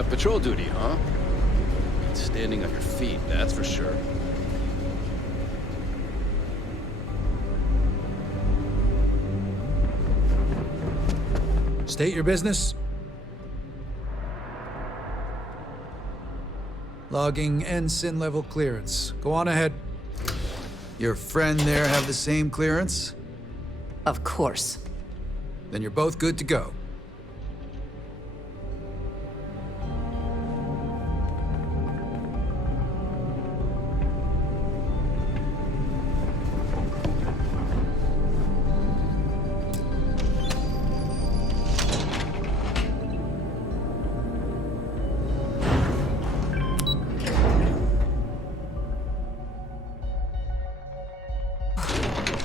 got patrol duty, huh? Standing on your feet, that's for sure. State your business. Logging ensign level clearance. Go on ahead. Your friend there have the same clearance? Of course. Then you're both good to go.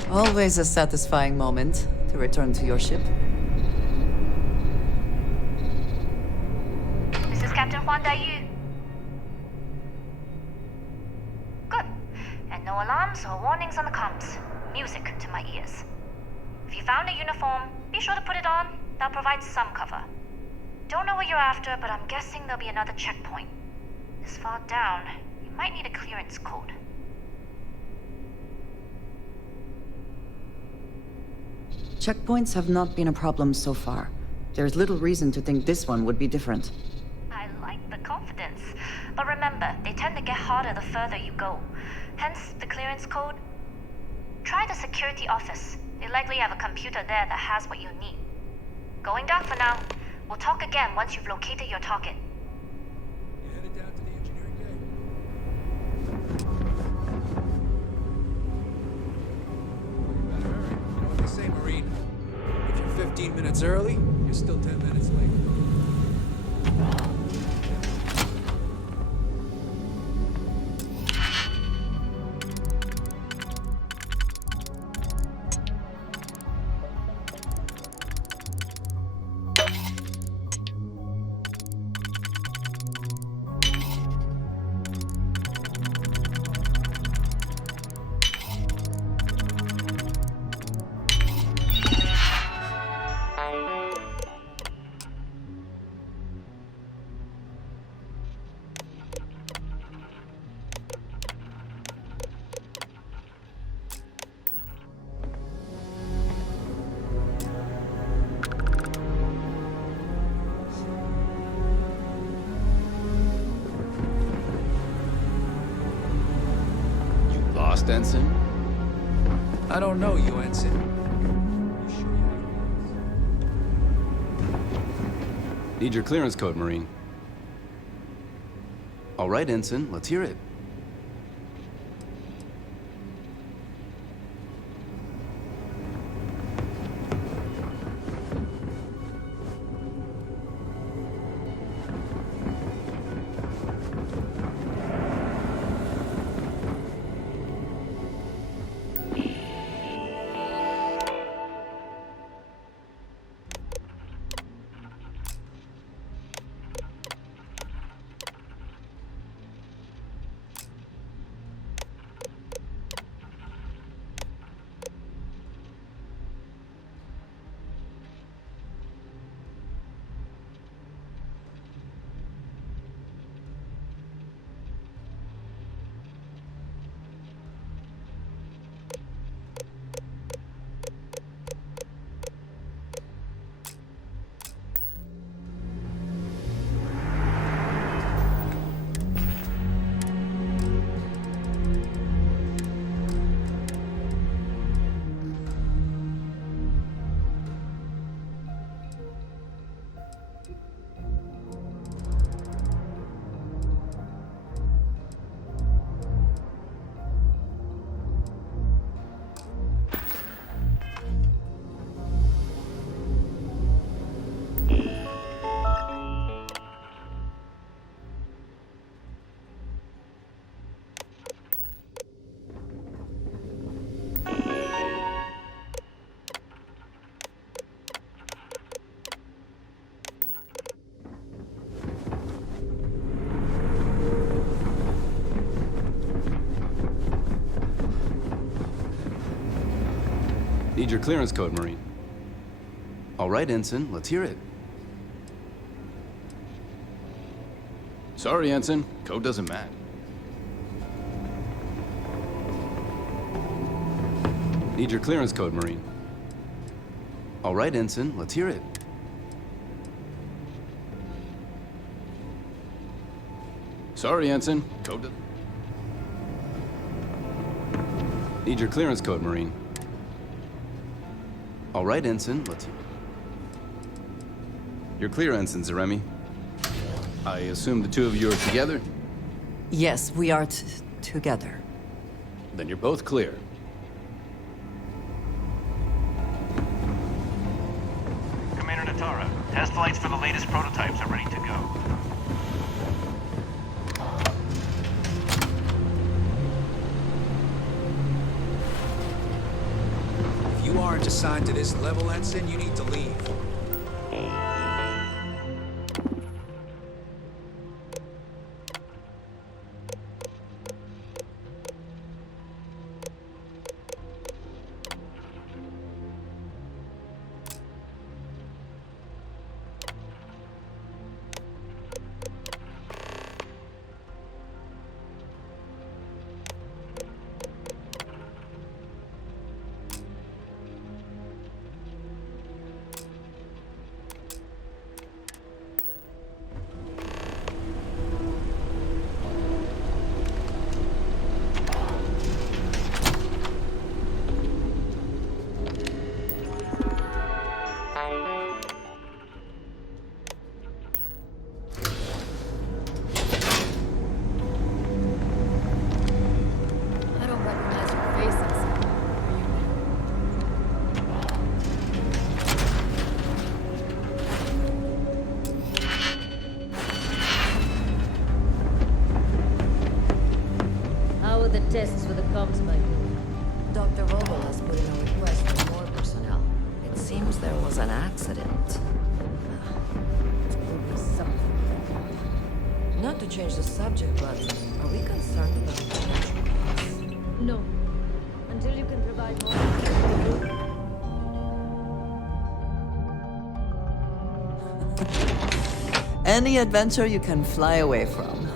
Always a satisfying moment to return to your ship. This is Captain Huan Daiyu. Good. And no alarms or warnings on the comms. Music to my ears. If you found a uniform, be sure to put it on. That'll provide some cover. Don't know what you're after, but I'm guessing there'll be another checkpoint. This far down, you might need a clearance code. Checkpoints have not been a problem so far. There's little reason to think this one would be different. I like the confidence. But remember, they tend to get harder the further you go. Hence, the clearance code. Try the security office. They likely have a computer there that has what you need. Going dark for now. We'll talk again once you've located your target. You headed down to the engineering bay? You better hurry. You know what they say, Marine? If you're 15 minutes early, you're still 10 minutes late. Lost, Ensign? I don't know you, Ensign. You sure you have Need your clearance code, Marine. All right, Ensign, let's hear it. Need your clearance code, Marine. All right, Ensign, let's hear it. Sorry, Ensign. Code doesn't match. Need your clearance code, Marine. All right, Ensign, let's hear it. Sorry, Ensign. Code doesn't... Need your clearance code, Marine. All right, Ensign, let's hear it. You're clear, Ensign Zaremi. I assume the two of you are together? Yes, we are together. Then you're both clear. Commander Natara, test flights for the latest prototypes are ready to go. If you aren't assigned to this level, Ensign, you need to leave. I don't recognize your faces. How are the tests with the comms bike? Dr. Vogel has put in a request for more personnel. It seems there was an accident. Something. Not to change the subject, but are we concerned about potential costs? No. Until you can provide more. Any adventure you can fly away from.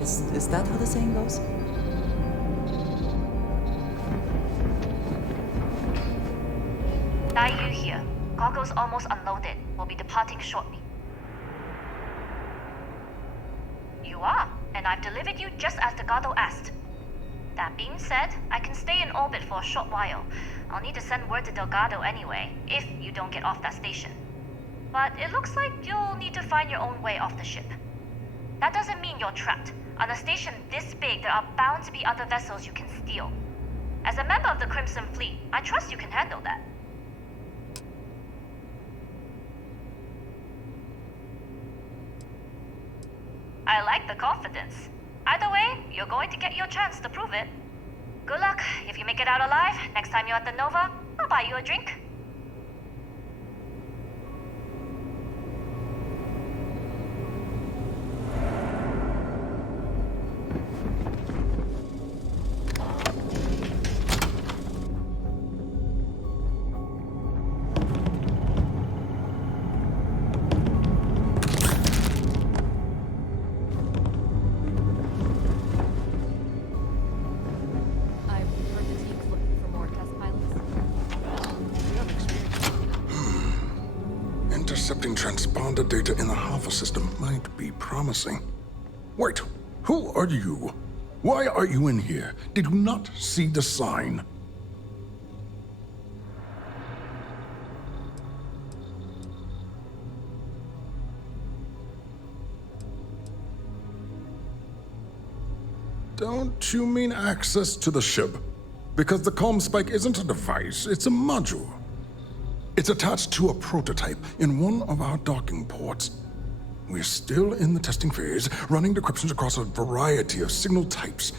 Is that how the saying goes? Dai Yu here. Cargo's almost unloaded. We'll be departing shortly. You are, and I've delivered you just as Delgado asked. That being said, I can stay in orbit for a short while. I'll need to send word to Delgado anyway, if you don't get off that station. But it looks like you'll need to find your own way off the ship. That doesn't mean you're trapped. On a station this big, there are bound to be other vessels you can steal. As a member of the Crimson Fleet, I trust you can handle that. I like the confidence. Either way, you're going to get your chance to prove it. Good luck. If you make it out alive, next time you're at the Nova, I'll buy you a drink. I've heard the team's looking for more test pilots. Intercepting transponder data in the Alpha system might be promising. Wait, who are you? Why are you in here? Did you not see the sign? Don't you mean access to the ship? Because the comm spike isn't a device, it's a module. It's attached to a prototype in one of our docking ports. We're still in the testing phase, running decryptions across a variety of signal types,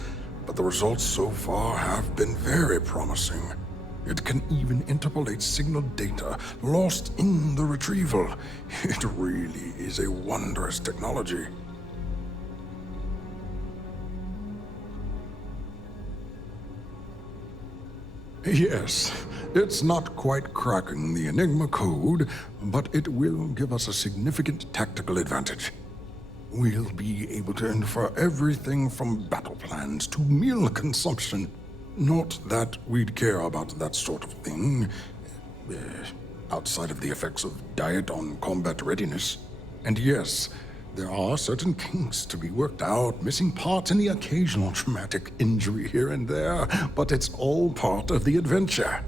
but the results so far have been very promising. It can even interpolate signal data lost in the retrieval. It really is a wondrous technology. Yes, it's not quite cracking the Enigma code, but it will give us a significant tactical advantage. we'll be able to infer everything from battle plans to meal consumption. Not that we'd care about that sort of thing, outside of the effects of diet on combat readiness. And yes, there are certain kinks to be worked out, missing parts and the occasional traumatic injury here and there, but it's all part of the adventure.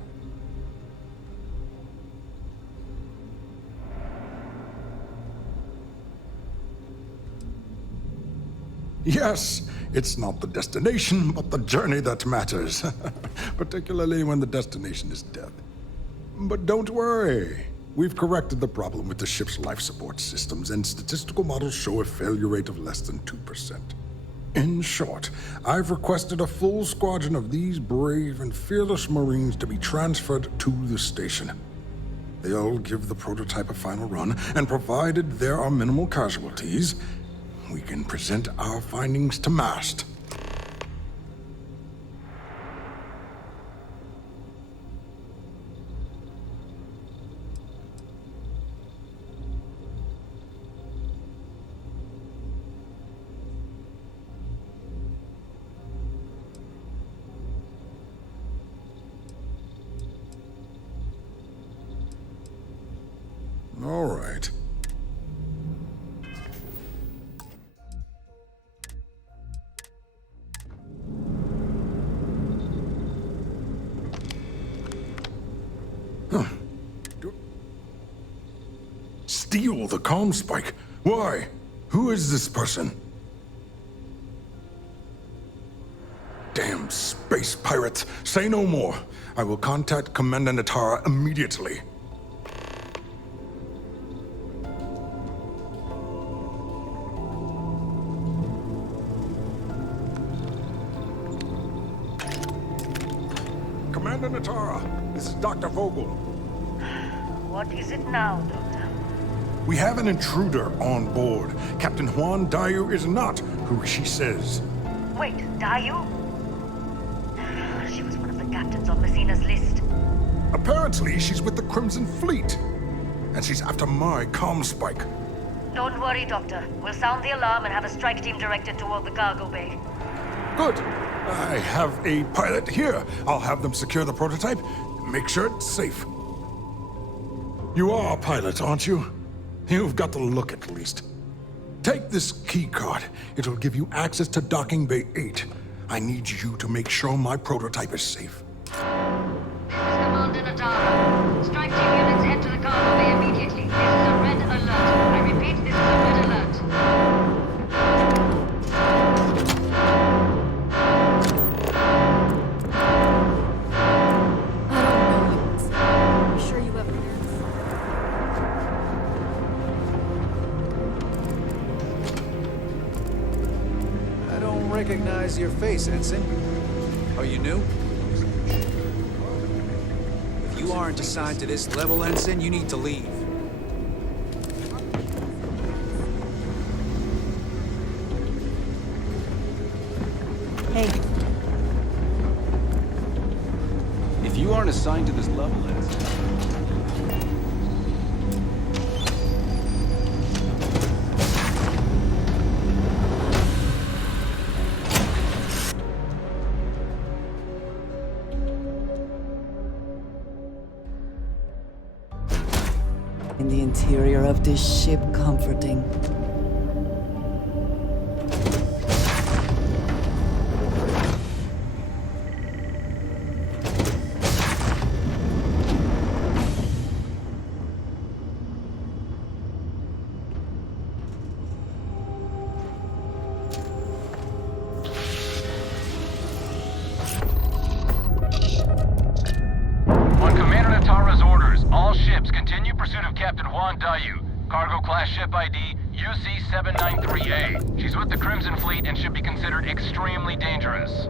Yes, it's not the destination, but the journey that matters. Particularly when the destination is death. But don't worry. We've corrected the problem with the ship's life support systems, and statistical models show a failure rate of less than 2%. In short, I've requested a full squadron of these brave and fearless Marines to be transferred to the station. They'll give the prototype a final run, and provided there are minimal casualties, we can present our findings to Mast. All right. Steal the comm spike? Why? Who is this person? Damn space pirates! Say no more. I will contact Commander Natara immediately. Commander Natara, this is Dr. Vogel. What is it now, Doctor? We have an intruder on board. Captain Juan Dayu is not who she says. Wait, Dayu? She was one of the captains on Messina's list. Apparently, she's with the Crimson Fleet. And she's after my comm spike. Don't worry, Doctor. We'll sound the alarm and have a strike team directed toward the cargo bay. Good. I have a pilot here. I'll have them secure the prototype. Make sure it's safe. You are a pilot, aren't you? You've got the look at least. Take this key card. It'll give you access to Docking Bay 8. I need you to make sure my prototype is safe. This is Commander Natara. Strike team units head to the cargo bay immediately. This is a red alert. I repeat, this is a red alert. Recognize your face, Ensign. Are you new? If you aren't assigned to this level, Ensign, you need to leave. Hey, If you aren't assigned to this level, Ensign. in the interior of this ship comforting. On Commander Natara's orders, all ships continue pursuit of Captain Juan Dayu. Cargo class ship ID UC-793A. She's with the Crimson Fleet and should be considered extremely dangerous.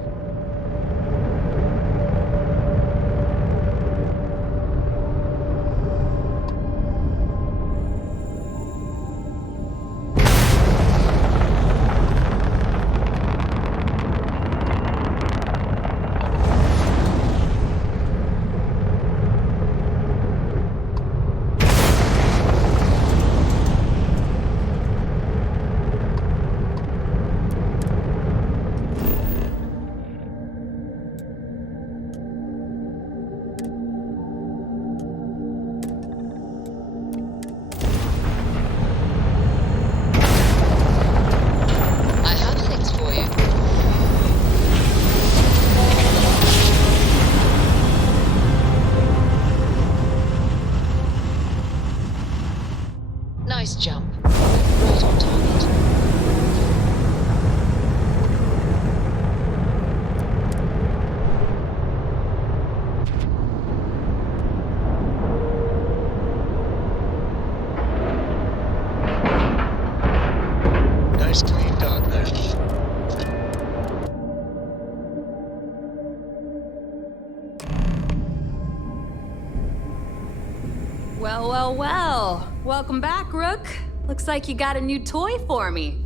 Well, well, well. Welcome back, Rook. Looks like you got a new toy for me.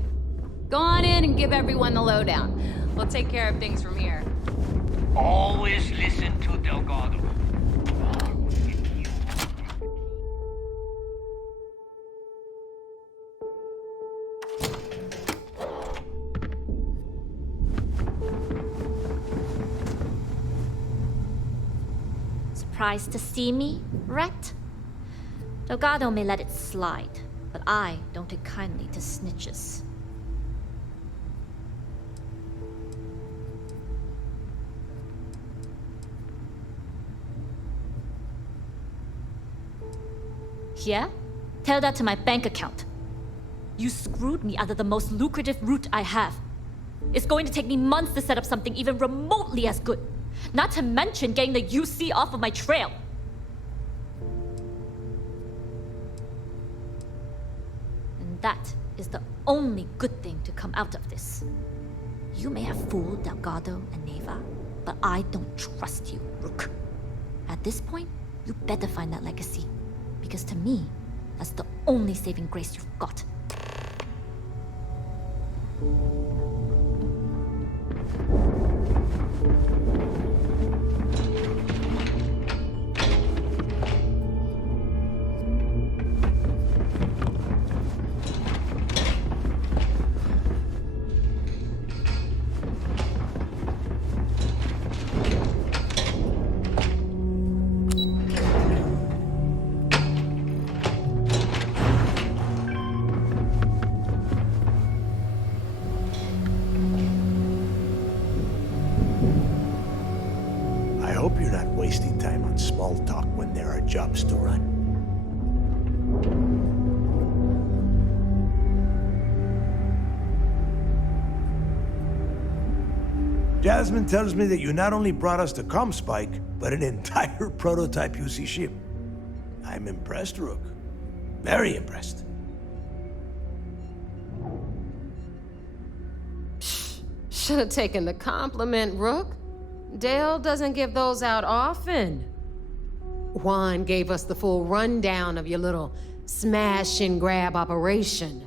Go on in and give everyone the lowdown. We'll take care of things from here. Always listen to Delgado. Surprised to see me, Rhett? Delgado may let it slide, but I don't take kindly to snitches. Yeah? Tell that to my bank account. You screwed me out of the most lucrative route I have. It's going to take me months to set up something even remotely as good. Not to mention getting the UC off of my trail. And that is the only good thing to come out of this. You may have fooled Delgado and Neva, but I don't trust you, Rook. At this point, you better find that legacy. Because to me, that's the only saving grace you've got. I hope you're not wasting time on small talk when there are jobs to run. Jasmine tells me that you not only brought us the ComSpike, but an entire prototype UC ship. I'm impressed, Rook. Very impressed. Should have taken the compliment, Rook. Dale doesn't give those out often. Juan gave us the full rundown of your little smash and grab operation.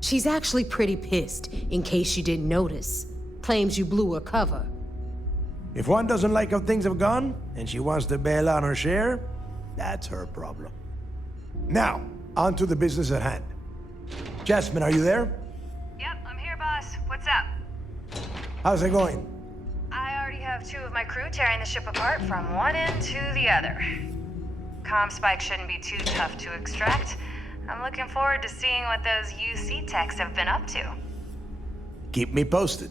She's actually pretty pissed, in case you didn't notice. Claims you blew her cover. If one doesn't like how things have gone, and she wants to bail on her share, that's her problem. Now, on to the business at hand. Jasmine, are you there? Yep, I'm here, boss. What's up? How's it going? I already have 2 of my crew tearing the ship apart from one end to the other. ComSpike shouldn't be too tough to extract. I'm looking forward to seeing what those UC techs have been up to. Keep me posted.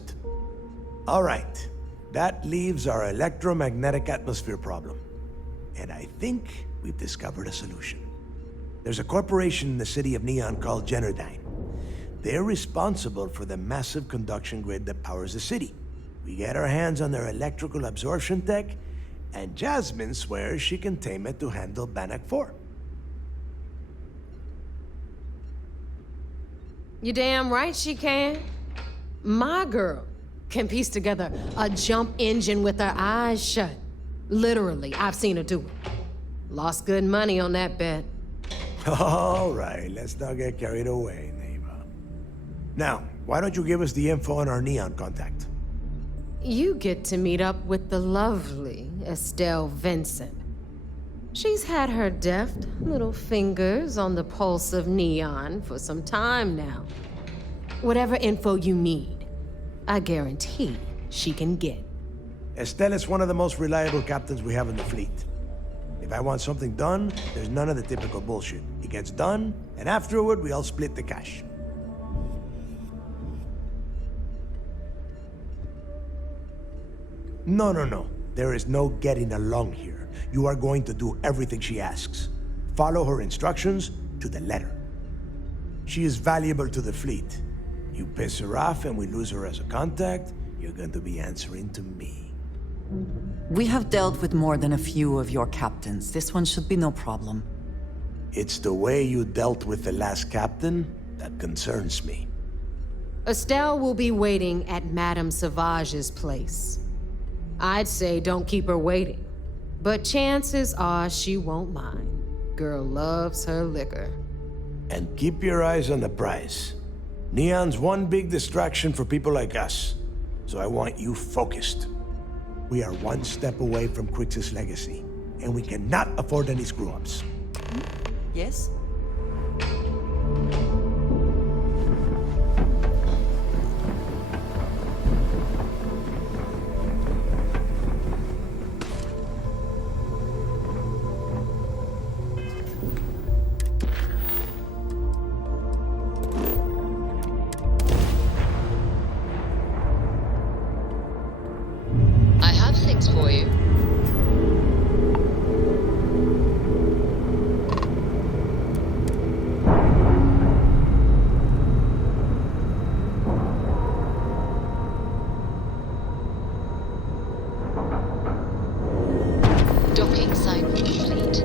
All right. That leaves our electromagnetic atmosphere problem. And I think we've discovered a solution. There's a corporation in the city of Neon called Generdyne. They're responsible for the massive conduction grid that powers the city. We get our hands on their electrical absorption tech, and Jasmine swears she can tame it to handle Bannock 4. You damn right she can. My girl can piece together a jump engine with her eyes shut. Literally, I've seen her do it. Lost good money on that bet. All right, let's not get carried away, Neva. Now, why don't you give us the info on our Neon contact? You get to meet up with the lovely Estelle Vincent. She's had her deft little fingers on the pulse of Neon for some time now. Whatever info you need, I guarantee she can get. Estelle is one of the most reliable captains we have in the fleet. If I want something done, there's none of the typical bullshit. It gets done, and afterward, we all split the cash. No. There is no getting along here. You are going to do everything she asks. Follow her instructions to the letter. She is valuable to the fleet. You piss her off and we lose her as a contact, you're going to be answering to me. We have dealt with more than a few of your captains. This one should be no problem. It's the way you dealt with the last captain that concerns me. Estelle will be waiting at Madame Sauvage's place. I'd say don't keep her waiting, but chances are she won't mind. girl loves her liquor. And keep your eyes on the prize. Neon's one big distraction for people like us. So I want you focused. We are one step away from Crix's legacy, and we cannot afford any screw-ups. Yes? I have things for you. Docking site complete.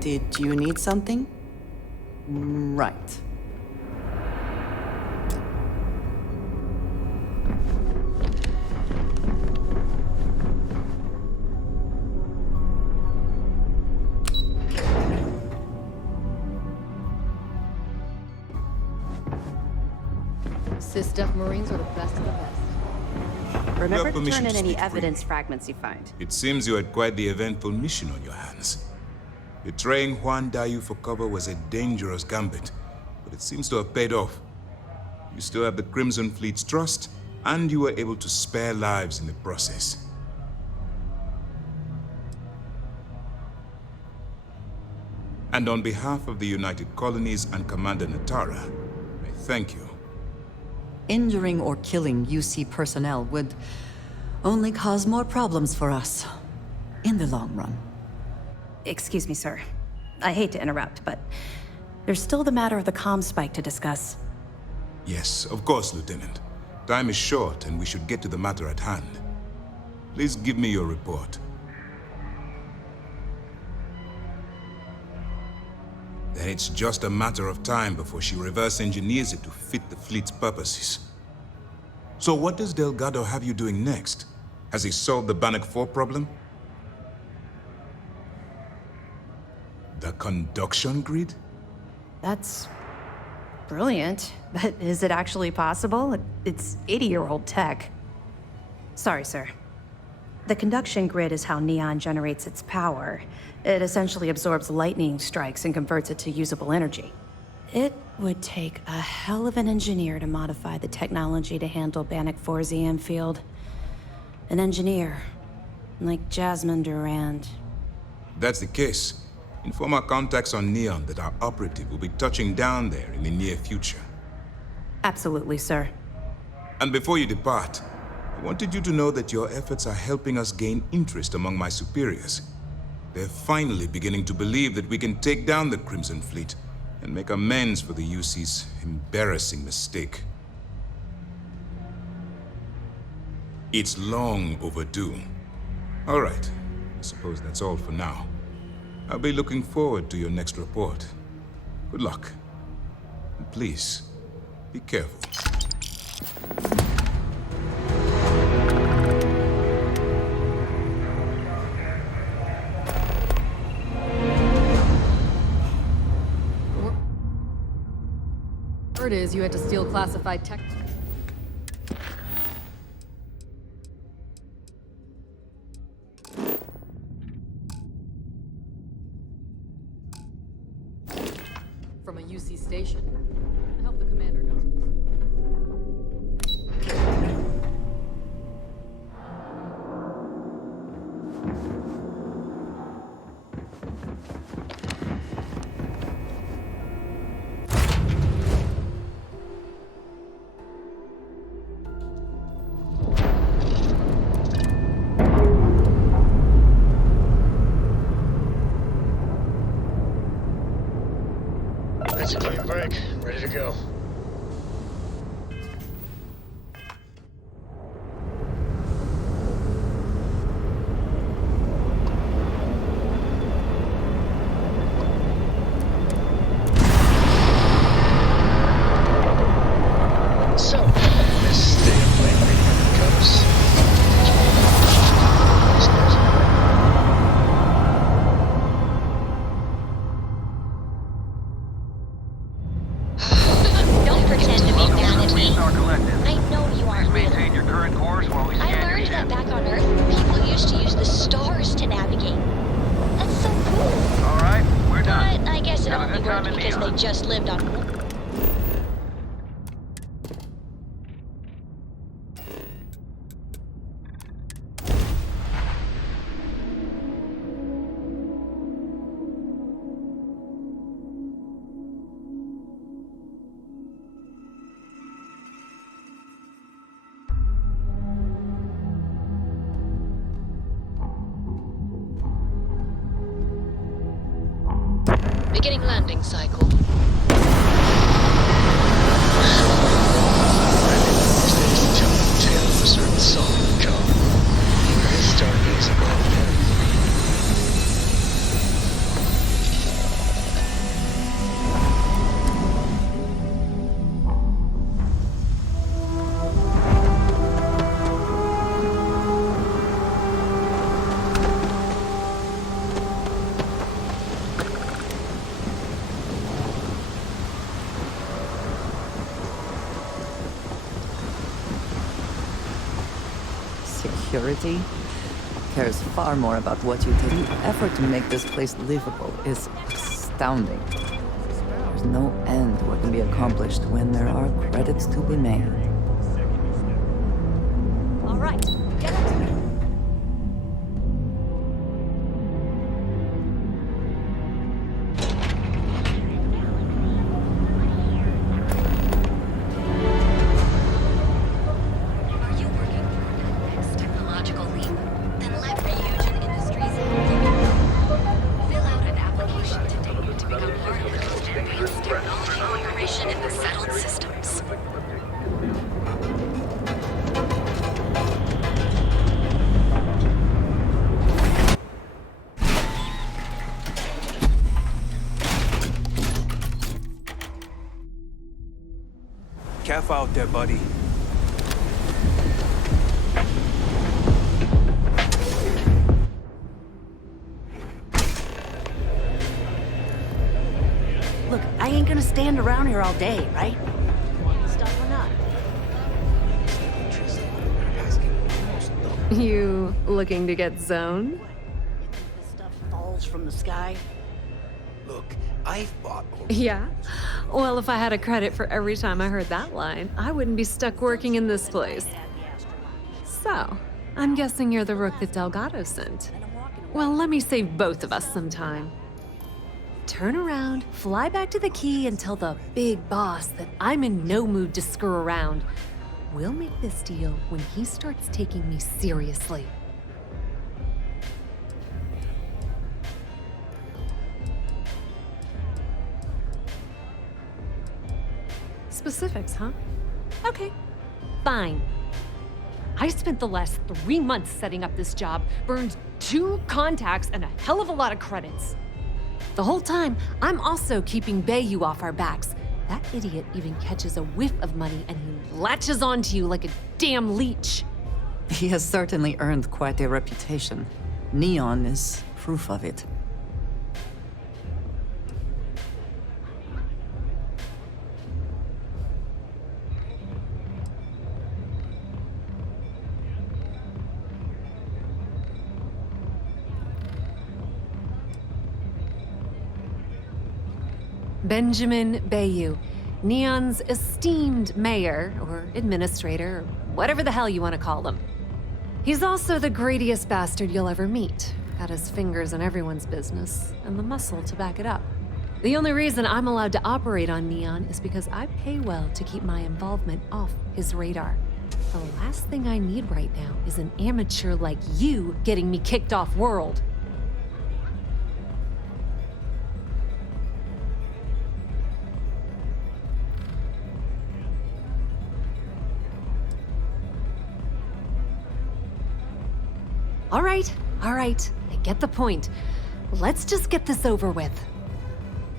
Did you need something? Right. Cis-Def Marines are the best of the best. Remember to permission turn in to any speak evidence fragments you find. It seems you had quite the eventful mission on your hands. Betraying Juan Dayu for cover was a dangerous gambit, but it seems to have paid off. You still have the Crimson Fleet's trust, and you were able to spare lives in the process. And on behalf of the United Colonies and Commander Natara, I thank you. Injuring or killing UC personnel would only cause more problems for us in the long run. Excuse me, sir. I hate to interrupt, but there's still the matter of the comm spike to discuss. Yes, of course, Lieutenant. Time is short, and we should get to the matter at hand. Please give me your report. Then it's just a matter of time before she reverse engineers it to fit the fleet's purposes. So what does Delgado have you doing next? Has he solved the Bannock 4 problem? The conduction grid? That's brilliant, but is it actually possible? It's 80-year-old tech. Sorry, sir. The conduction grid is how Neon generates its power. It essentially absorbs lightning strikes and converts it to usable energy. It would take a hell of an engineer to modify the technology to handle Bannock 4's EM field. An engineer, like Jasmine Durand. That's the case. Inform our contacts on Neon that our operative will be touching down there in the near future. Absolutely, sir. And before you depart, I wanted you to know that your efforts are helping us gain interest among my superiors. They're finally beginning to believe that we can take down the Crimson Fleet and make amends for the UC's embarrassing mistake. It's long overdue. All right, I suppose that's all for now. I'll be looking forward to your next report. Good luck. And please, be careful. Word is you had to steal classified tech. From a UC station. I hope the commander knows what he's doing. That's a clean break. Ready to go. Beginning landing cycle. Tail of a certain solid cone. Where is stargazing going now? Security cares far more about what you do. The effort to make this place livable is astounding. There's no end to what can be accomplished when there are credits to be made. All right, get up to me. Careful out there, buddy. Look, I ain't gonna stand around here all day, right? Want the stuff or not? You looking to get zoned? This stuff falls from the sky. Look, I've bought all... Yeah? Well, if I had a credit for every time I heard that line, I wouldn't be stuck working in this place. So, I'm guessing you're the rook that Delgado sent. Well, let me save both of us some time. Turn around, fly back to the key, and tell the big boss that I'm in no mood to screw around. We'll make this deal when he starts taking me seriously. Specifics, huh? Okay, fine. I spent the last 3 months setting up this job, burned 2 contacts and a hell of a lot of credits. The whole time, I'm also keeping Bayou off our backs. That idiot even catches a whiff of money and he latches onto you like a damn leech. He has certainly earned quite a reputation. Neon is proof of it. Benjamin Bayou, Neon's esteemed mayor, or administrator, or whatever the hell you want to call him. He's also the greediest bastard you'll ever meet. Got his fingers in everyone's business, and the muscle to back it up. The only reason I'm allowed to operate on Neon is because I pay well to keep my involvement off his radar. The last thing I need right now is an amateur like you getting me kicked off world. All right, I get the point. Let's just get this over with.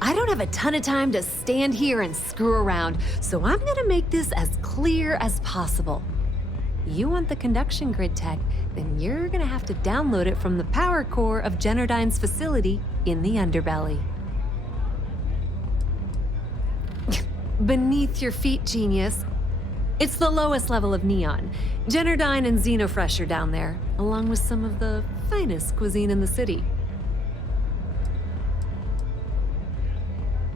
I don't have a ton of time to stand here and screw around, so I'm gonna make this as clear as possible. You want the conduction grid tech, then you're gonna have to download it from the power core of Generdyne's facility in the underbelly. Beneath your feet, genius. It's the lowest level of Neon. Generdyne and Xenofresh are down there, along with some of the finest cuisine in the city.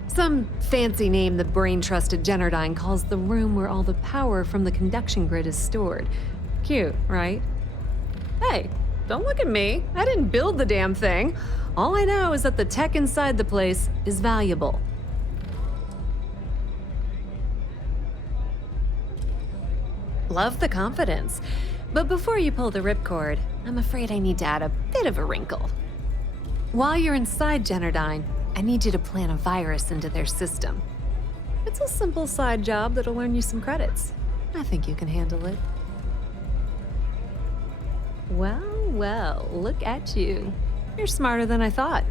Some fancy name the brain-trusted Generdyne calls the room where all the power from the conduction grid is stored. Cute, right? Hey, don't look at me. I didn't build the damn thing. All I know is that the tech inside the place is valuable. Love the confidence. But before you pull the ripcord, I'm afraid I need to add a bit of a wrinkle. While you're inside Generdyne, I need you to plant a virus into their system. It's a simple side job that'll earn you some credits. I think you can handle it. Well, well, look at you. You're smarter than I thought.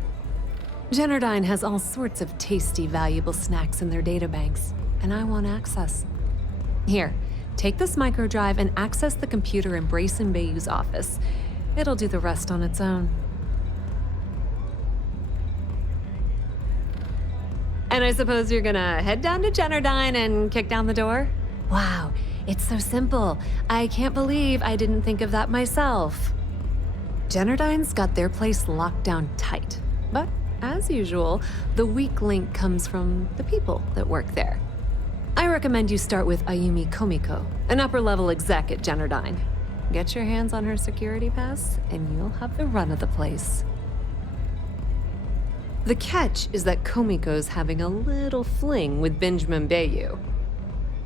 Generdyne has all sorts of tasty, valuable snacks in their databanks, and I want access. Here, take this microdrive and access the computer in Brayson Bayou's office. It'll do the rest on its own. And I suppose you're gonna head down to Generdyne and kick down the door? Wow, it's so simple. I can't believe I didn't think of that myself. Generdyne's got their place locked down tight. But, as usual, the weak link comes from the people that work there. I recommend you start with Ayumi Komiko, an upper-level exec at Generdyne. Get your hands on her security pass, and you'll have the run of the place. The catch is that Komiko's having a little fling with Benjamin Bayou.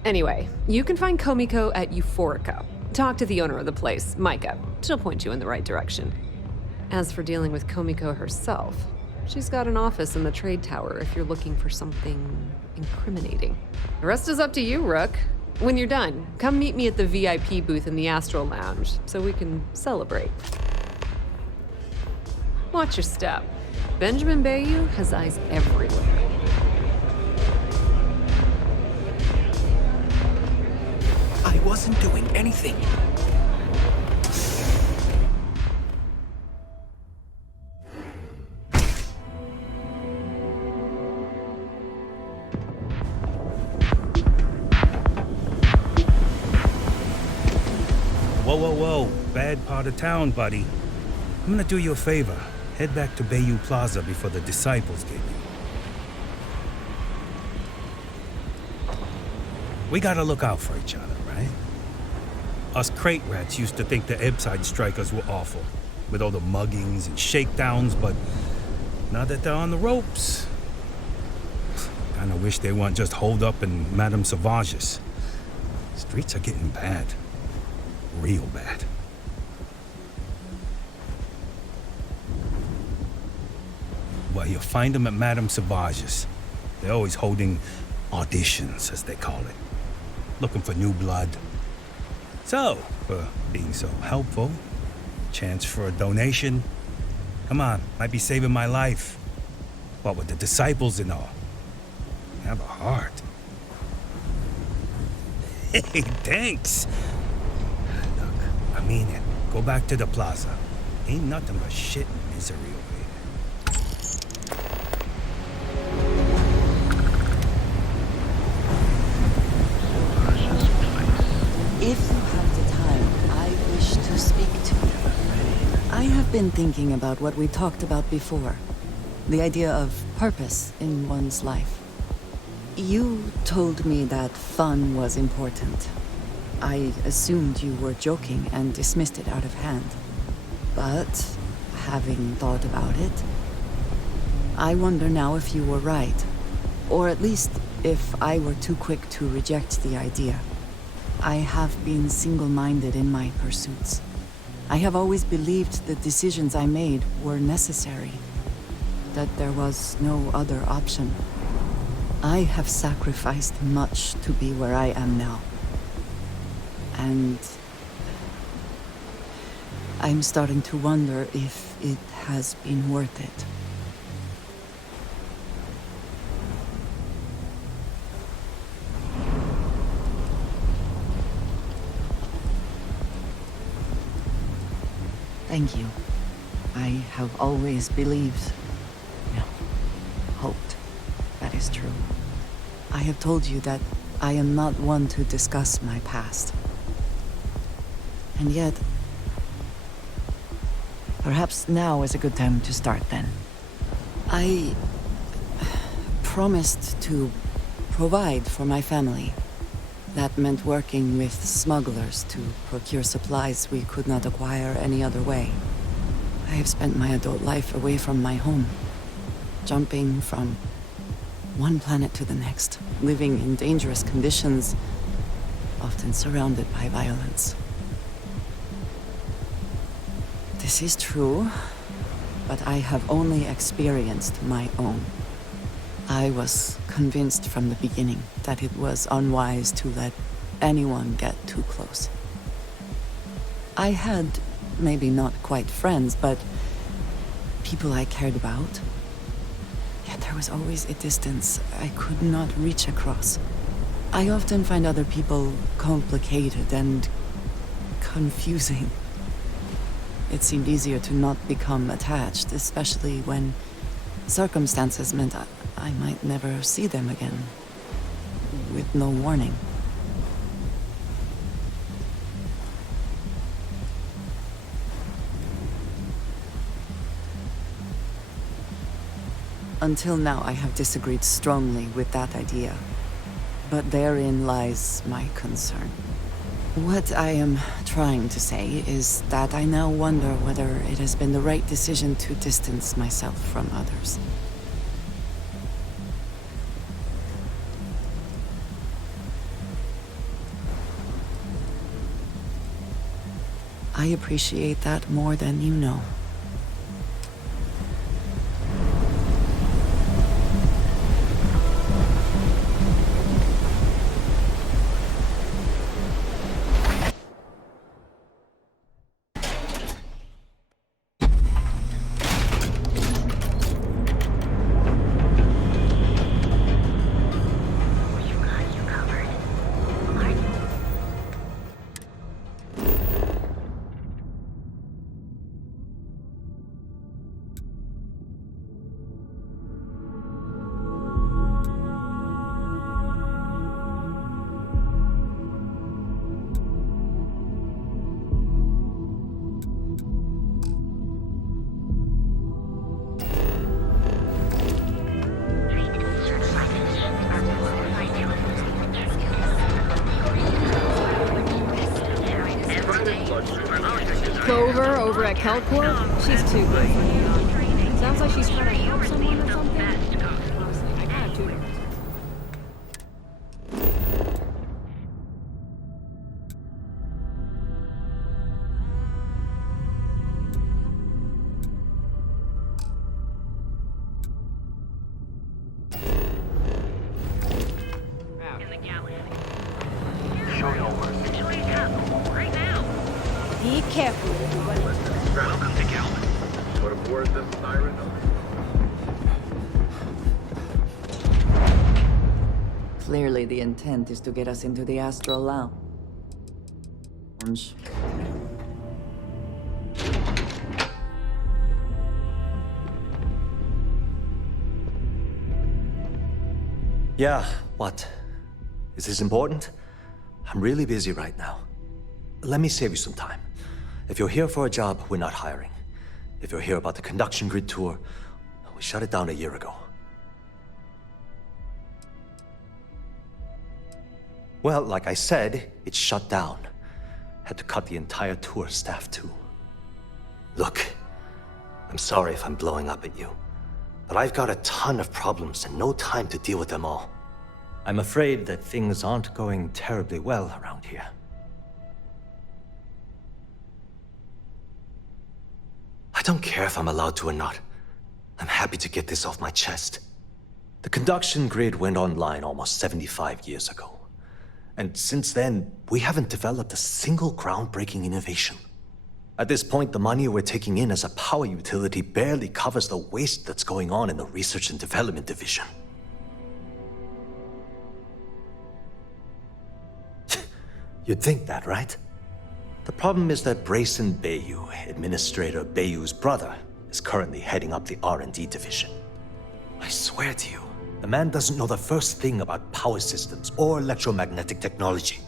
Anyway, you can find Komiko at Euphorica. Talk to the owner of the place, Micah. She'll point you in the right direction. As for dealing with Komiko herself, she's got an office in the trade tower if you're looking for something incriminating. The rest is up to you, Rook. When you're done, come meet me at the VIP booth in the Astral Lounge so we can celebrate. Watch your step. Benjamin Bayou has eyes everywhere. I wasn't doing anything. Whoa, whoa, whoa. Bad part of town, buddy. I'm gonna do you a favor. Head back to Bayou Plaza before the Disciples get you. We gotta look out for each other, right? Us crate rats used to think the Ebbside strikers were awful, with all the muggings and shakedowns, but now that they're on the ropes, kinda wish they weren't just holed up in Madame Sauvage's. Streets are getting bad. Real bad. Well, you'll find them at Madame Sauvage's. They're always holding auditions, as they call it. Looking for new blood. So, for being so helpful, chance for a donation. Come on, might be saving my life. What with the Disciples and all. You have a heart. Hey, thanks. Look, I mean it. Go back to the plaza. Ain't nothing but shit and misery over here. If you have the time, I wish to speak to you. I have been thinking about what we talked about before. The idea of purpose in one's life. You told me that fun was important. I assumed you were joking and dismissed it out of hand. But, having thought about it, I wonder now if you were right. Or at least, if I were too quick to reject the idea. I have been single-minded in my pursuits. I have always believed the decisions I made were necessary, that there was no other option. I have sacrificed much to be where I am now. And I'm starting to wonder if it has been worth it. Thank you. I have always believed, hoped, that is true. I have told you that I am not one to discuss my past. And yet, perhaps now is a good time to start then. I promised to provide for my family. That meant working with smugglers to procure supplies we could not acquire any other way. I have spent my adult life away from my home, jumping from one planet to the next, living in dangerous conditions, often surrounded by violence. This is true, but I have only experienced my own. I was convinced from the beginning that it was unwise to let anyone get too close. I had, maybe not quite friends, but people I cared about. Yet there was always a distance I could not reach across. I often find other people complicated and confusing. It seemed easier to not become attached, especially when circumstances meant I might never see them again, with no warning. Until now, I have disagreed strongly with that idea. But therein lies my concern. What I am trying to say is that I now wonder whether it has been the right decision to distance myself from others. I appreciate that more than you know. Clover over at Kelcourt? She's too good for you. Sounds like she's trying to help someone or something. I got two. Be careful. Welcome to Galvin. What aboard the siren? Clearly the intent is to get us into the astral lounge. Yeah, what? Is this important? I'm really busy right now. Let me save you some time. If you're here for a job, we're not hiring. If you're here about the conduction grid tour, we shut it down a year ago. Well, like I said, it's shut down. Had to cut the entire tour staff too. Look, I'm sorry if I'm blowing up at you, but I've got a ton of problems and no time to deal with them all. I'm afraid that things aren't going terribly well around here. I don't care if I'm allowed to or not. I'm happy to get this off my chest. The conduction grid went online almost 75 years ago. And since then, we haven't developed a single groundbreaking innovation. At this point, the money we're taking in as a power utility barely covers the waste that's going on in the research and development division. You'd think that, right? The problem is that Brayson Bayou, Administrator Bayou's brother, is currently heading up the R&D division. I swear to you, the man doesn't know the first thing about power systems or electromagnetic technology.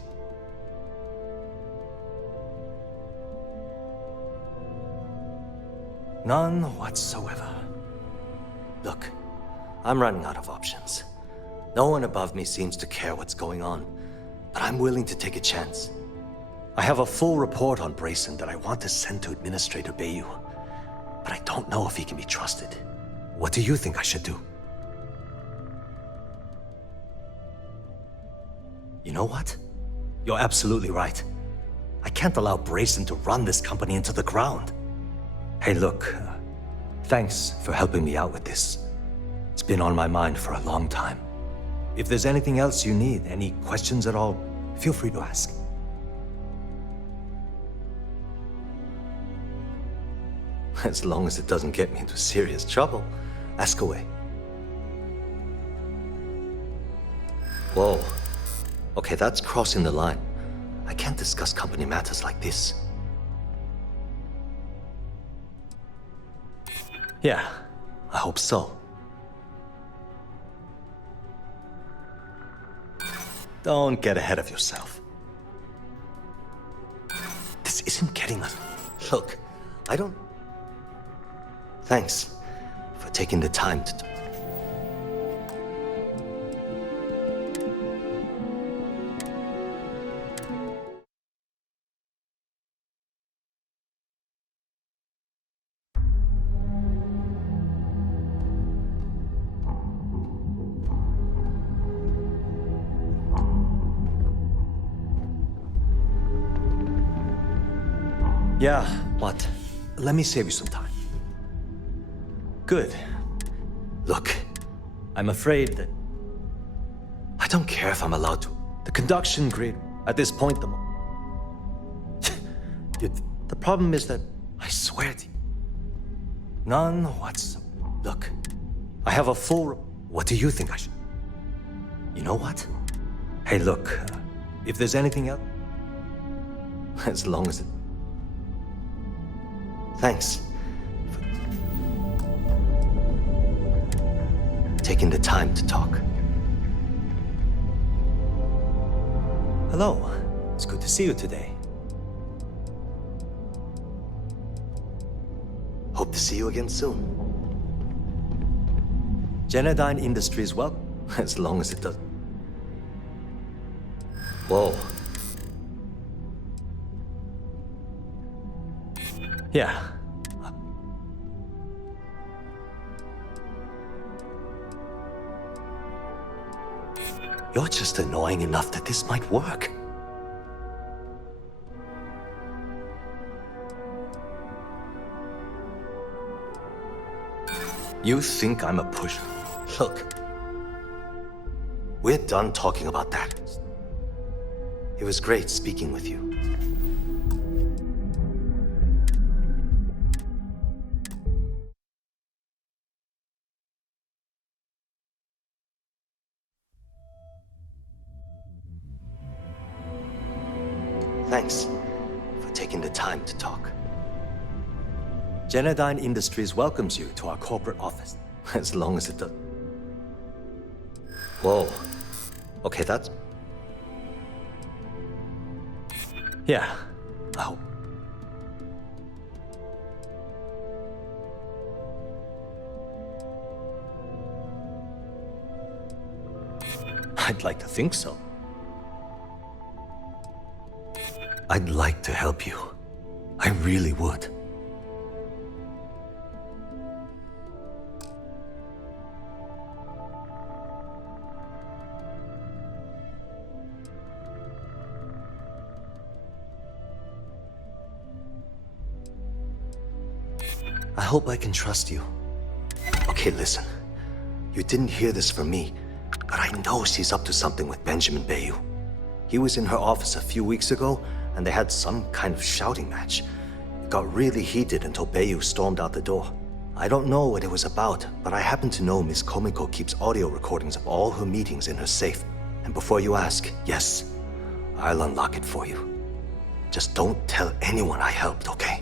None whatsoever. Look, I'm running out of options. No one above me seems to care what's going on, but I'm willing to take a chance. I have a full report on Brayson that I want to send to Administrator Bayou, but I don't know if he can be trusted. What do you think I should do? You know what? You're absolutely right. I can't allow Brayson to run this company into the ground. Hey, look, thanks for helping me out with this. It's been on my mind for a long time. If there's anything else you need, any questions at all, feel free to ask. As long as it doesn't get me into serious trouble, ask away. Whoa. Okay, that's crossing the line. I can't discuss company matters like this. Yeah, I hope so. Don't get ahead of yourself. This isn't getting us. Look, I don't... Thanks for taking the time to... Yeah, what? Let me save you some time. Good. Look, I'm afraid that... I don't care if I'm allowed to. The conduction grid, at this point, the problem is that, I swear to you, none whatsoever. Look, I have a full... What do you think I should... You know what? Hey, look, if there's anything else... As long as it... Thanks for taking the time to talk. Hello. It's good to see you today. Hope to see you again soon. Genodyne Industries, well, as long as it does. Whoa. Yeah. You're just annoying enough that this might work. You think I'm a pusher? Look. We're done talking about that. It was great speaking with you. Thanks for taking the time to talk. Genodyne Industries welcomes you to our corporate office, as long as it does. Whoa. Okay, that's... Yeah, I hope. I'd like to think so. I'd like to help you. I really would. I hope I can trust you. Okay, listen. You didn't hear this from me, but I know she's up to something with Benjamin Bayou. He was in her office a few weeks ago, and they had some kind of shouting match. It got really heated until Bayou stormed out the door. I don't know what it was about, but I happen to know Miss Komiko keeps audio recordings of all her meetings in her safe. And before you ask, yes, I'll unlock it for you. Just don't tell anyone I helped, okay?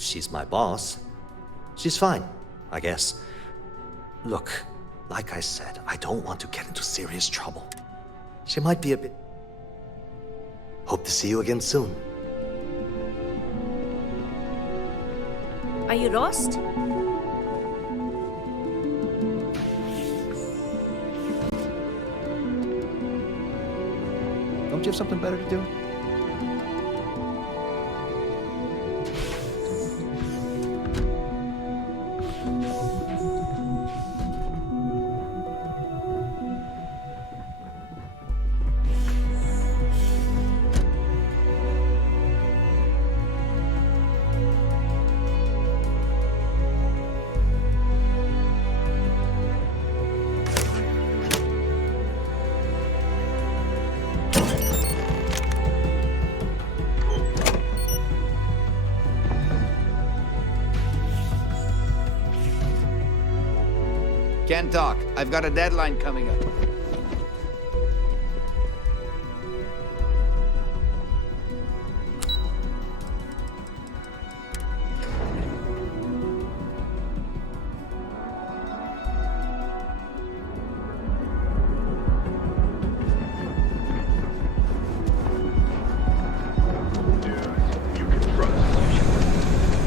She's my boss. She's fine, I guess. Look, like I said, I don't want to get into serious trouble. She might be a bit... Hope to see you again soon. Are you lost? Don't you have something better to do? Can't talk. I've got a deadline coming up.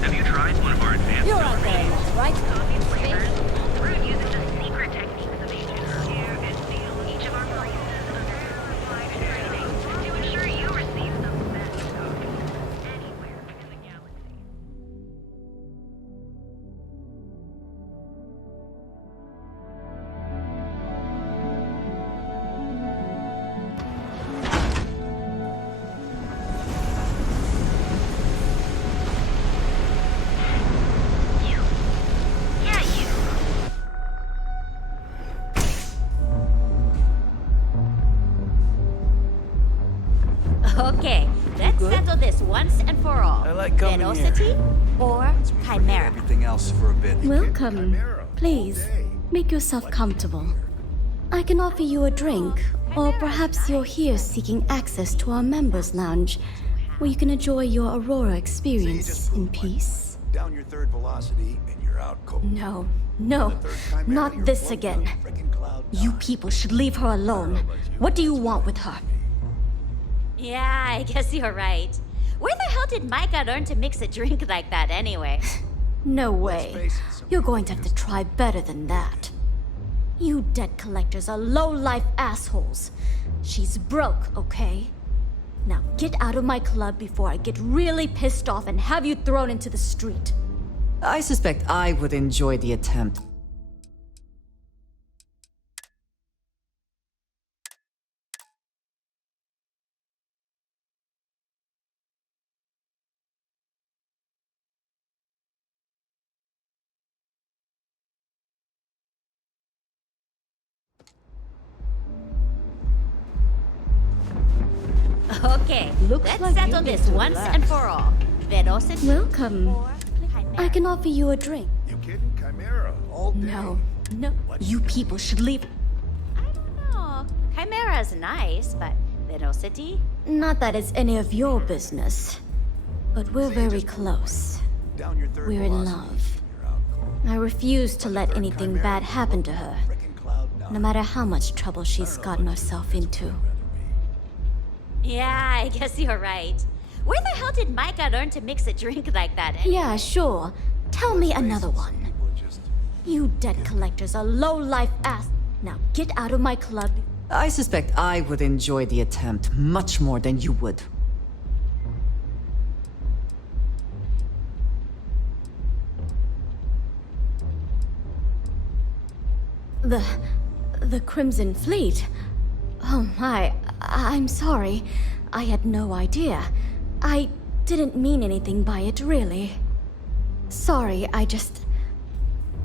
Have you tried one of our advanced You're out there, right? We're using the secret techniques of ancient air and seal each of our places under verified training to ensure you receive the best codes anywhere in the galaxy. Yeah, you. Okay, let's settle this once and for all. I like coming Velocity or Chimera? Everything else for a bit. Welcome. Please, make yourself comfortable. I can offer you a drink, or perhaps you're here seeking access to our members' lounge, where you can enjoy your Aurora experience in peace. Down your third velocity and you're out cold. No, not this again. You people should leave her alone. What do you want with her? Yeah, I guess you're right. Where the hell did Micah learn to mix a drink like that anyway? No way. You're going to have to try better than that. You debt collectors are low-life assholes. She's broke, okay? Now get out of my club before I get really pissed off and have you thrown into the street. I suspect I would enjoy the attempt. Okay, let's like settle you this need to once relax. and for all. Velocity Welcome. or I can offer you a drink. You kidding? Chimera. All day. No. You people should leave. Oh, Chimera's nice, but Velocity? Not that it's any of your business. But we're very close. Down your third We're in velocity. love. I refuse to let anything bad happen to her, no matter how much trouble she's gotten herself into. Yeah, I guess you're right. Where the hell did Micah learn to mix a drink like that anyway? Yeah, sure. Tell me another one. You debt collectors are low-life ass. Now get out of my club. I suspect I would enjoy the attempt much more than you would. The Crimson Fleet? Oh my, I'm sorry. I had no idea. I didn't mean anything by it, really. Sorry,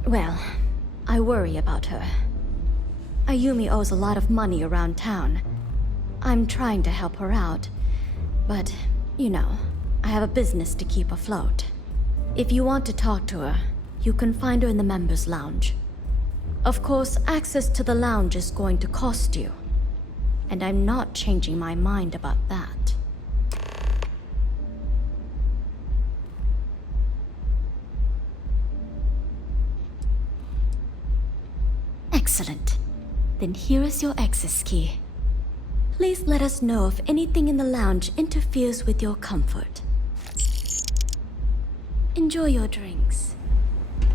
well, I worry about her. Ayumi owes a lot of money around town. I'm trying to help her out. But, you know, I have a business to keep afloat. If you want to talk to her, you can find her in the members' lounge. Of course, access to the lounge is going to cost you. And I'm not changing my mind about that. Excellent. Then here is your access key. Please let us know if anything in the lounge interferes with your comfort. Enjoy your drinks.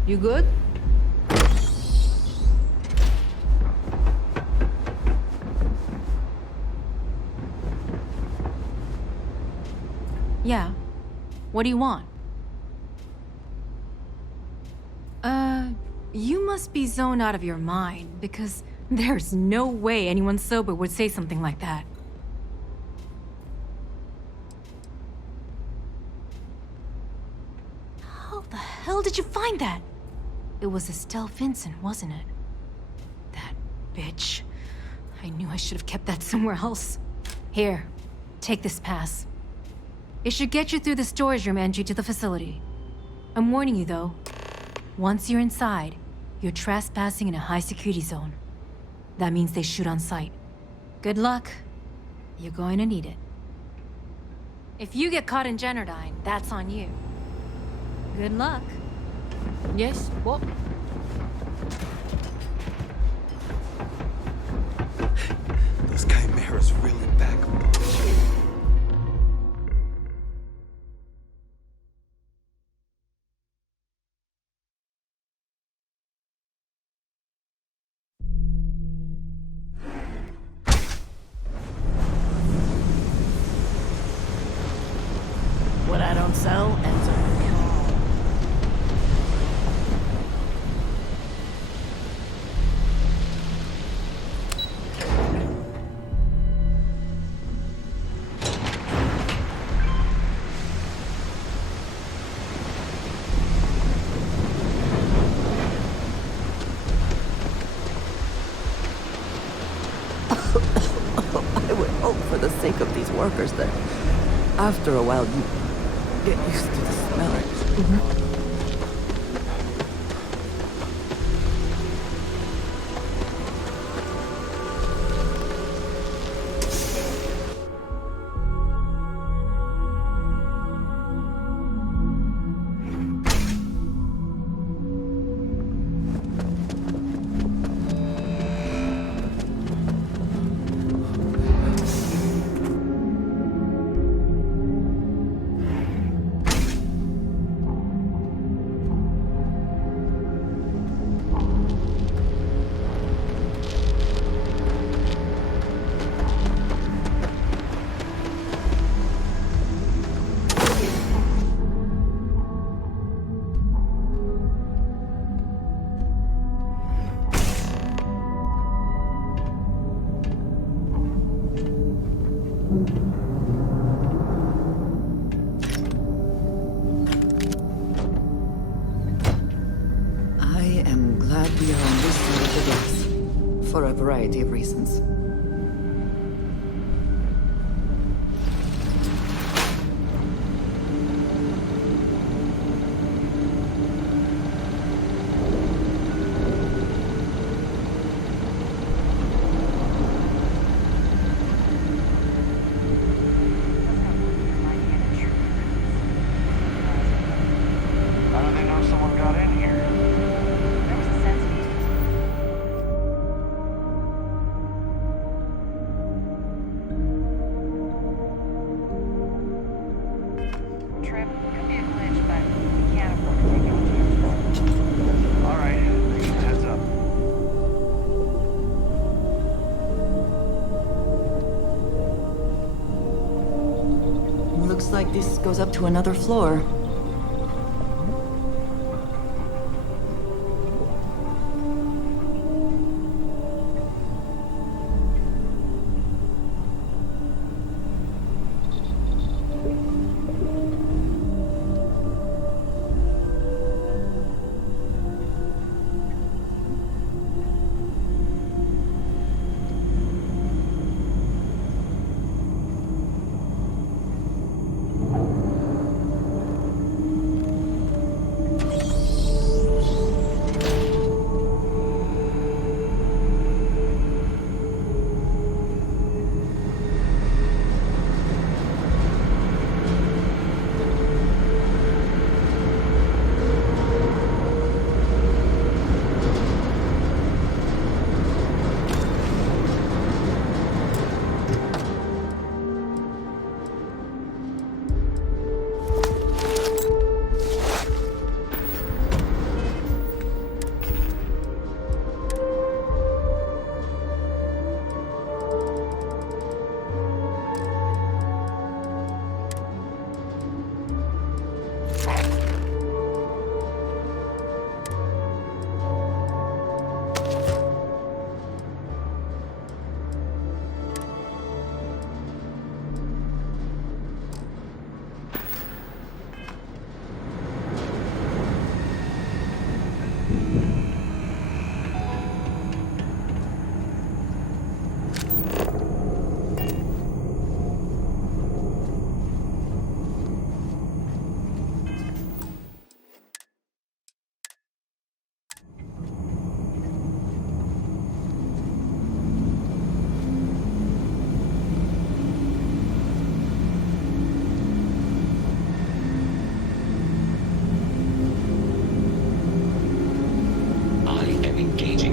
You good? Yeah. What do you want? You must be zoned out of your mind, because there's no way anyone sober would say something like that. How the hell did you find that? It was Estelle Vincent, wasn't it? That bitch. I knew I should have kept that somewhere else. Here, take this pass. It should get you through the storage room entry to the facility. I'm warning you, though. Once you're inside, You're trespassing in a high-security zone. That means they shoot on sight. Good luck. You're going to need it. If you get caught in Generdyne, that's on you. Good luck. Yes, what? Those chimeras really back a bunch. What I don't sell ends up in the hall. I would hope for the sake of these workers that after a while you get used to the smell. I am glad we are on this side of the glass, for a variety of reasons. How do they know someone got in here? There was a sensitive. Trip, could be a glitch, but we can't afford to take any chances. All right, thanks for the heads up. Looks like this goes up to another floor.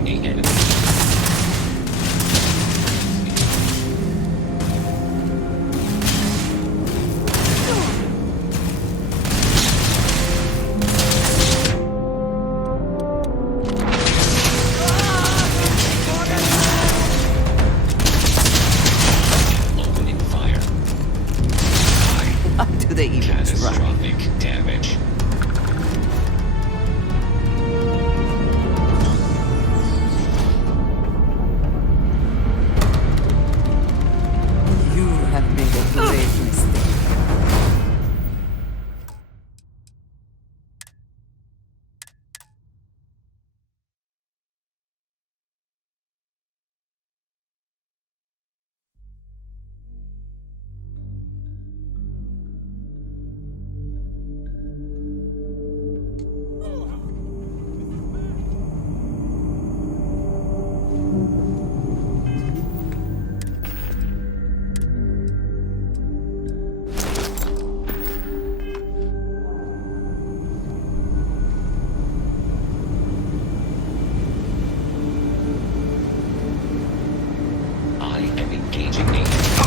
the enemy. Opening fire. What do they even try? Catastrophic damage. You have made a great mistake. I am engaging the enemy.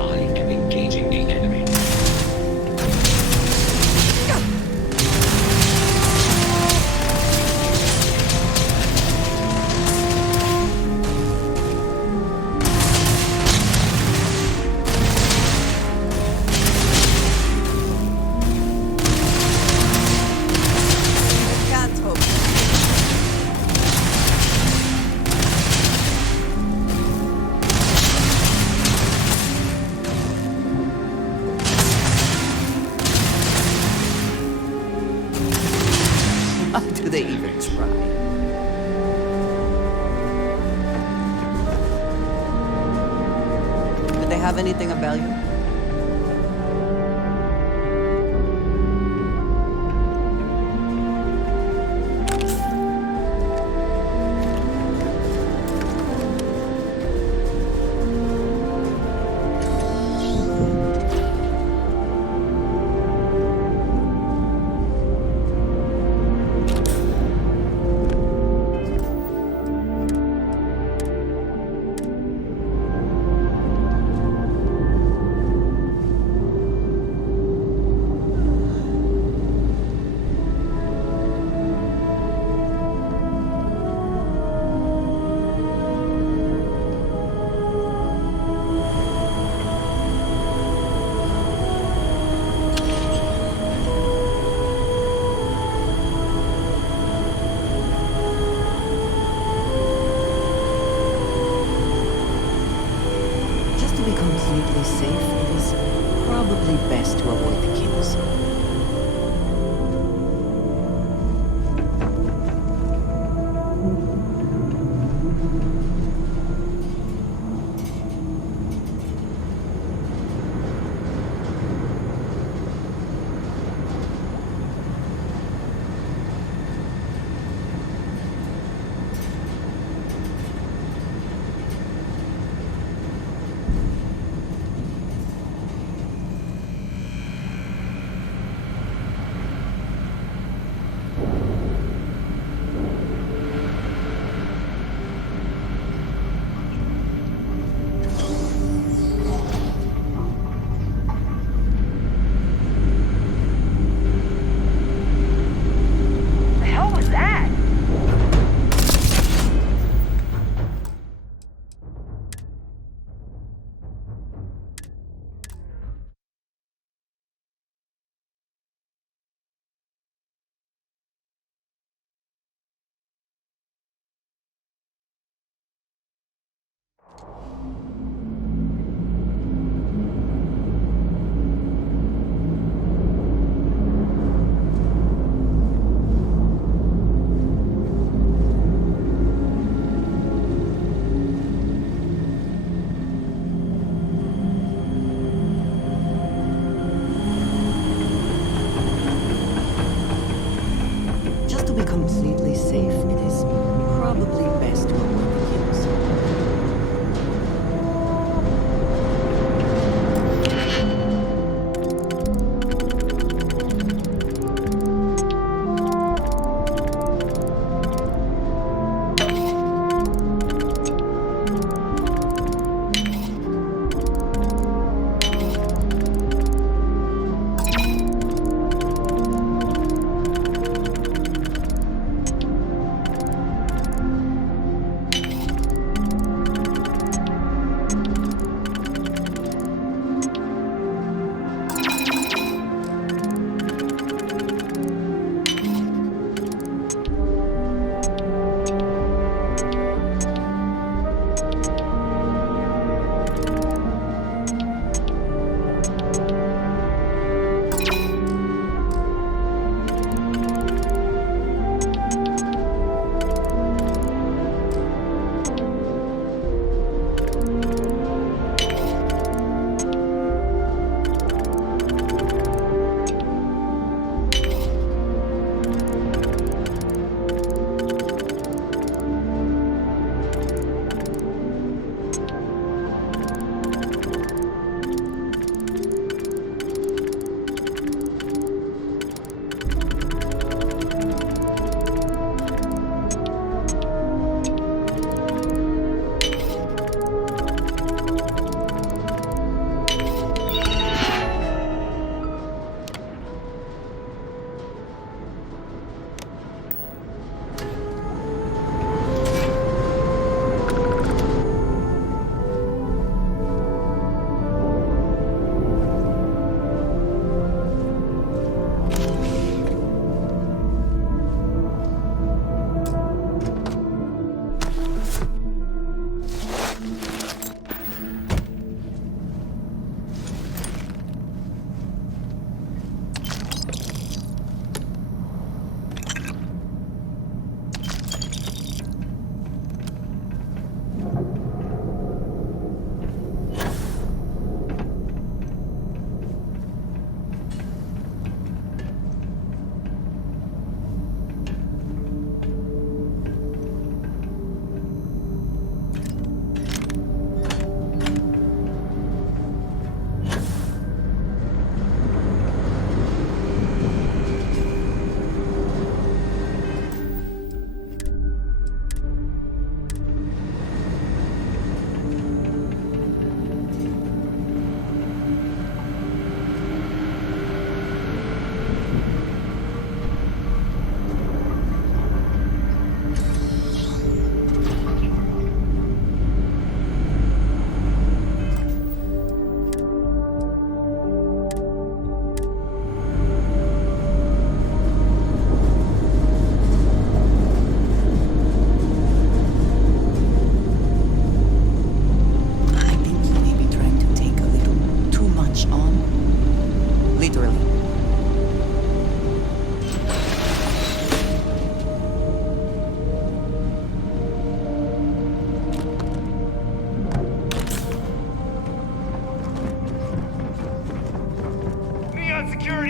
I am engaging the enemy. Can't hope. What do they even try? Do they have anything of value? Just to be completely safe, it is probably best to avoid the kills. completely safe, it is probably best to avoid the queues.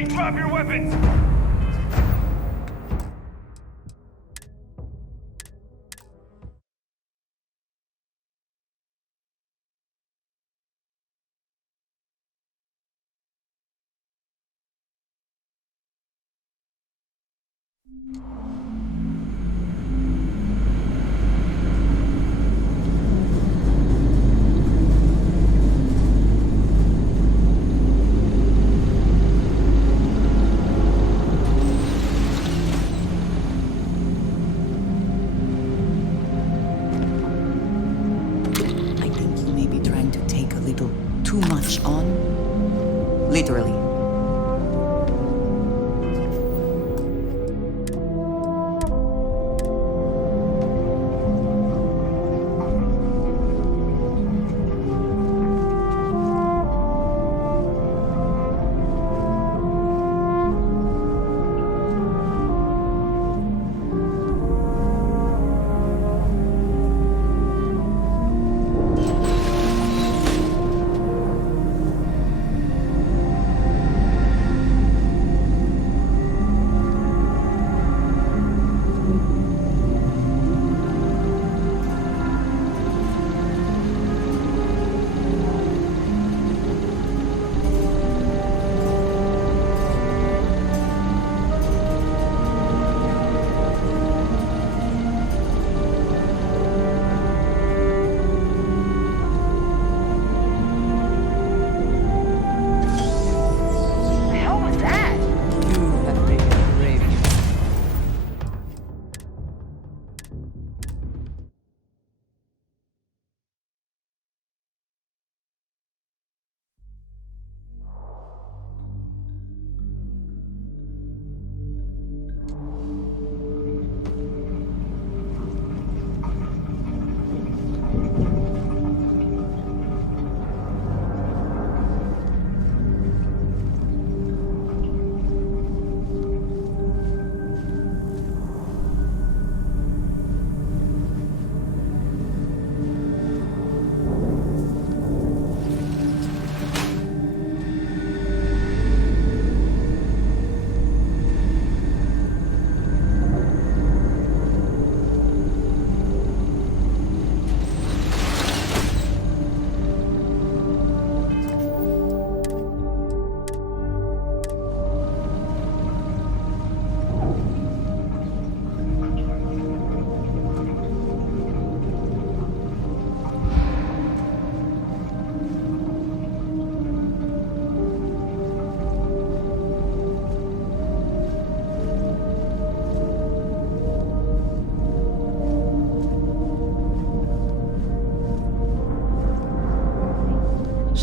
Drop your weapons! Too much on. Literally.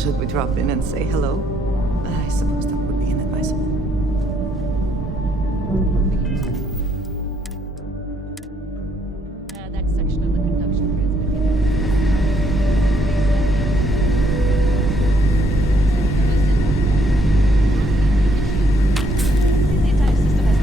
Should we drop in and say hello? I suppose that would be inadvisable. That section of the conduction grid. The entire system has.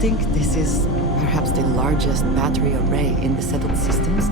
think this is perhaps the largest battery array in the settled systems?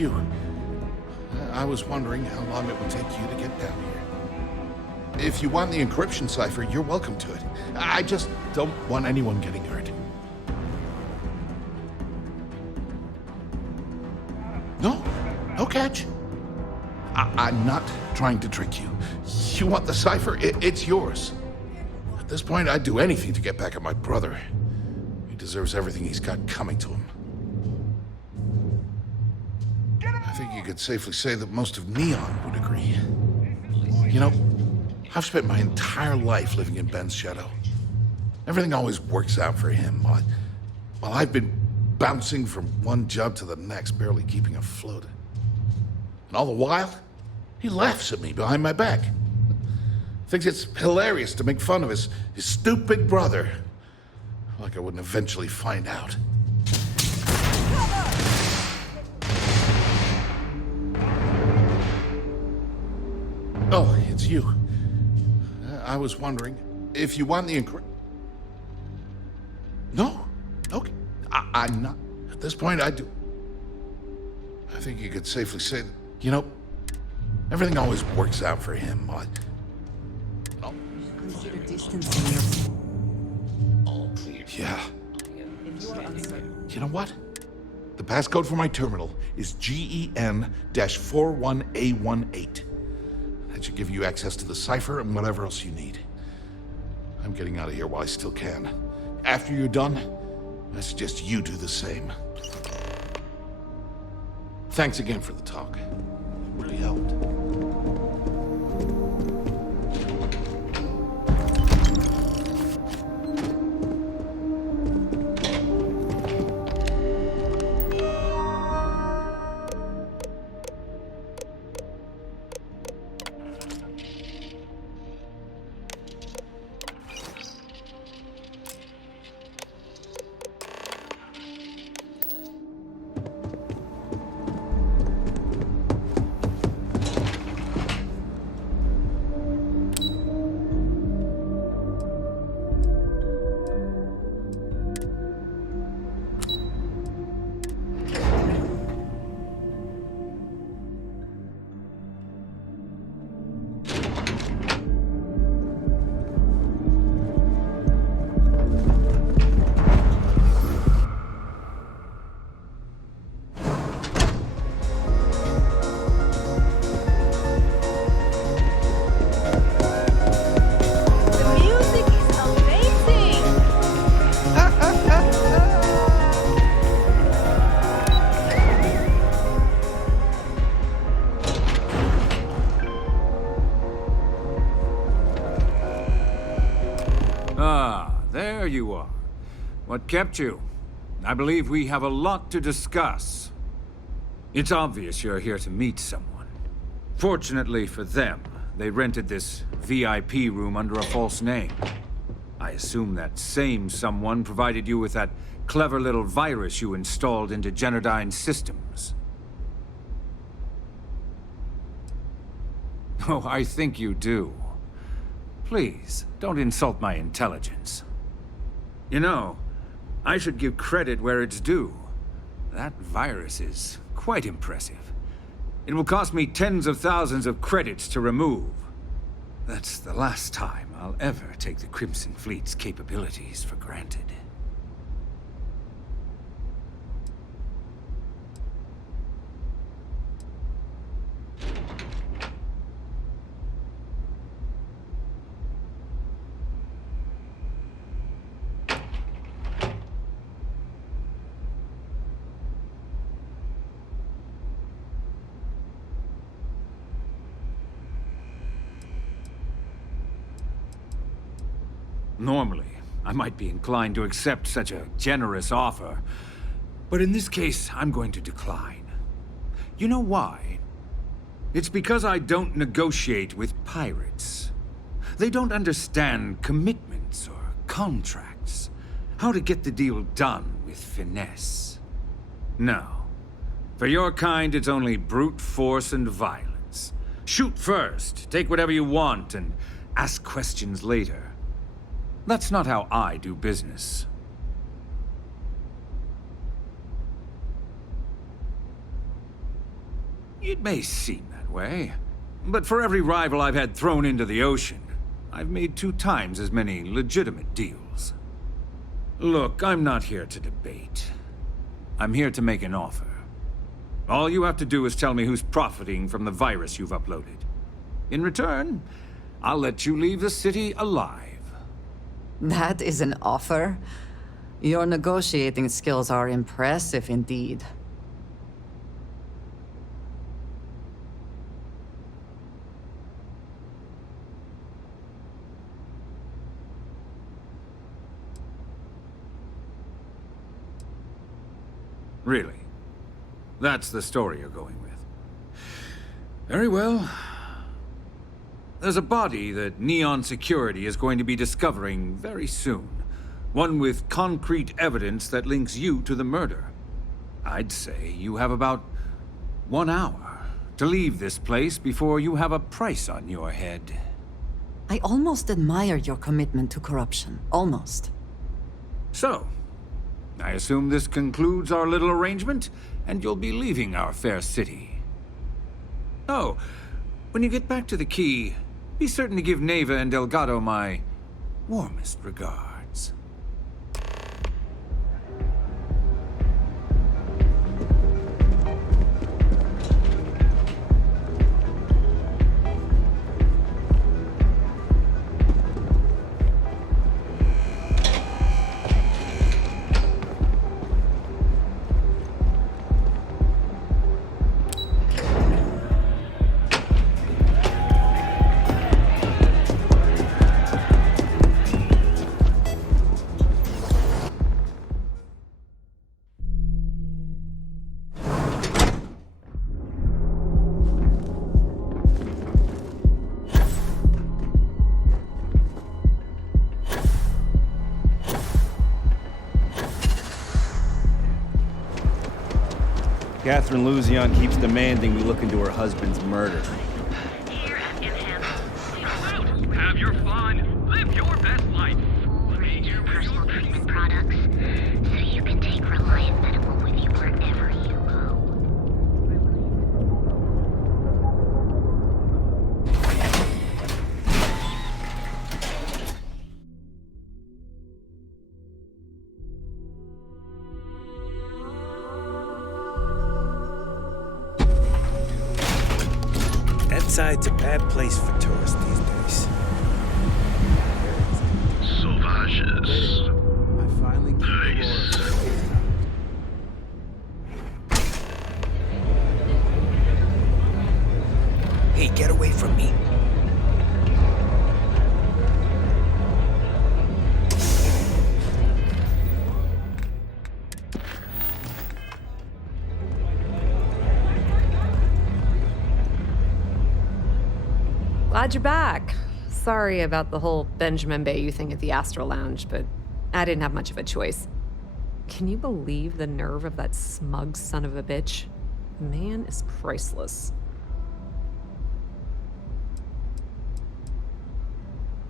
you. I was wondering how long it would take you to get down here. If you want the encryption cipher, you're welcome to it. I just don't want anyone getting hurt. No catch. I'm not trying to trick you. You want the cipher? It's yours. At this point, I'd do anything to get back at my brother. He deserves everything he's got coming to him. I think you could safely say that most of Neon would agree. You know, I've spent my entire life living in Ben's shadow. Everything always works out for him, while I've been bouncing from one job to the next, barely keeping afloat. And all the while, he laughs at me behind my back. Thinks it's hilarious to make fun of his stupid brother. Like I wouldn't eventually find out. Oh, it's you. I was wondering if you want the No? Okay. I'm not. At this point, I do. I think you could safely say that, you know, everything always works out for him. Consider distancing yourself. All clear. Yeah. You know what? The passcode for my terminal is GEN-41A18. That should give you access to the cipher and whatever else you need. I'm getting out of here while I still can. After you're done, I suggest you do the same. Thanks again for the talk. It really helped. There you are. What kept you? I believe we have a lot to discuss. It's obvious you're here to meet someone. Fortunately for them, they rented this VIP room under a false name. I assume that same someone provided you with that clever little virus you installed into Genodyne's systems. Oh, I think you do. Please, don't insult my intelligence. You know, I should give credit where it's due. That virus is quite impressive. It will cost me tens of thousands of credits to remove. That's the last time I'll ever take the Crimson Fleet's capabilities for granted. Normally, I might be inclined to accept such a generous offer, but in this case, I'm going to decline. You know why? It's because I don't negotiate with pirates. They don't understand commitments or contracts, how to get the deal done with finesse. No. For your kind, it's only brute force and violence. Shoot first, take whatever you want, and ask questions later. That's not how I do business. It may seem that way, but for every rival I've had thrown into the ocean, I've made 2 times as many legitimate deals. Look, I'm not here to debate. I'm here to make an offer. All you have to do is tell me who's profiting from the virus you've uploaded. In return, I'll let you leave the city alive. That is an offer? Your negotiating skills are impressive indeed. Really? That's the story you're going with. Very well. There's a body that Neon Security is going to be discovering very soon. One with concrete evidence that links you to the murder. I'd say you have about 1 hour to leave this place before you have a price on your head. I almost admire your commitment to corruption. Almost. So, I assume this concludes our little arrangement, and you'll be leaving our fair city. Oh, when you get back to the key, be certain to give Neva and Delgado my warmest regards. Catherine Luzion keeps demanding we look into her husband's murder. Have your fun. Live your best life. Major personal treatment products, so you can take Reliant Medical with you wherever you go. That side's a bad place for tourists these days. Sauvages. I finally Nice. Hey, get away from me. Glad you're back. Sorry about the whole Benjamin Bayou thing at the Astral Lounge, but I didn't have much of a choice. Can you believe the nerve of that smug son of a bitch? The man is priceless.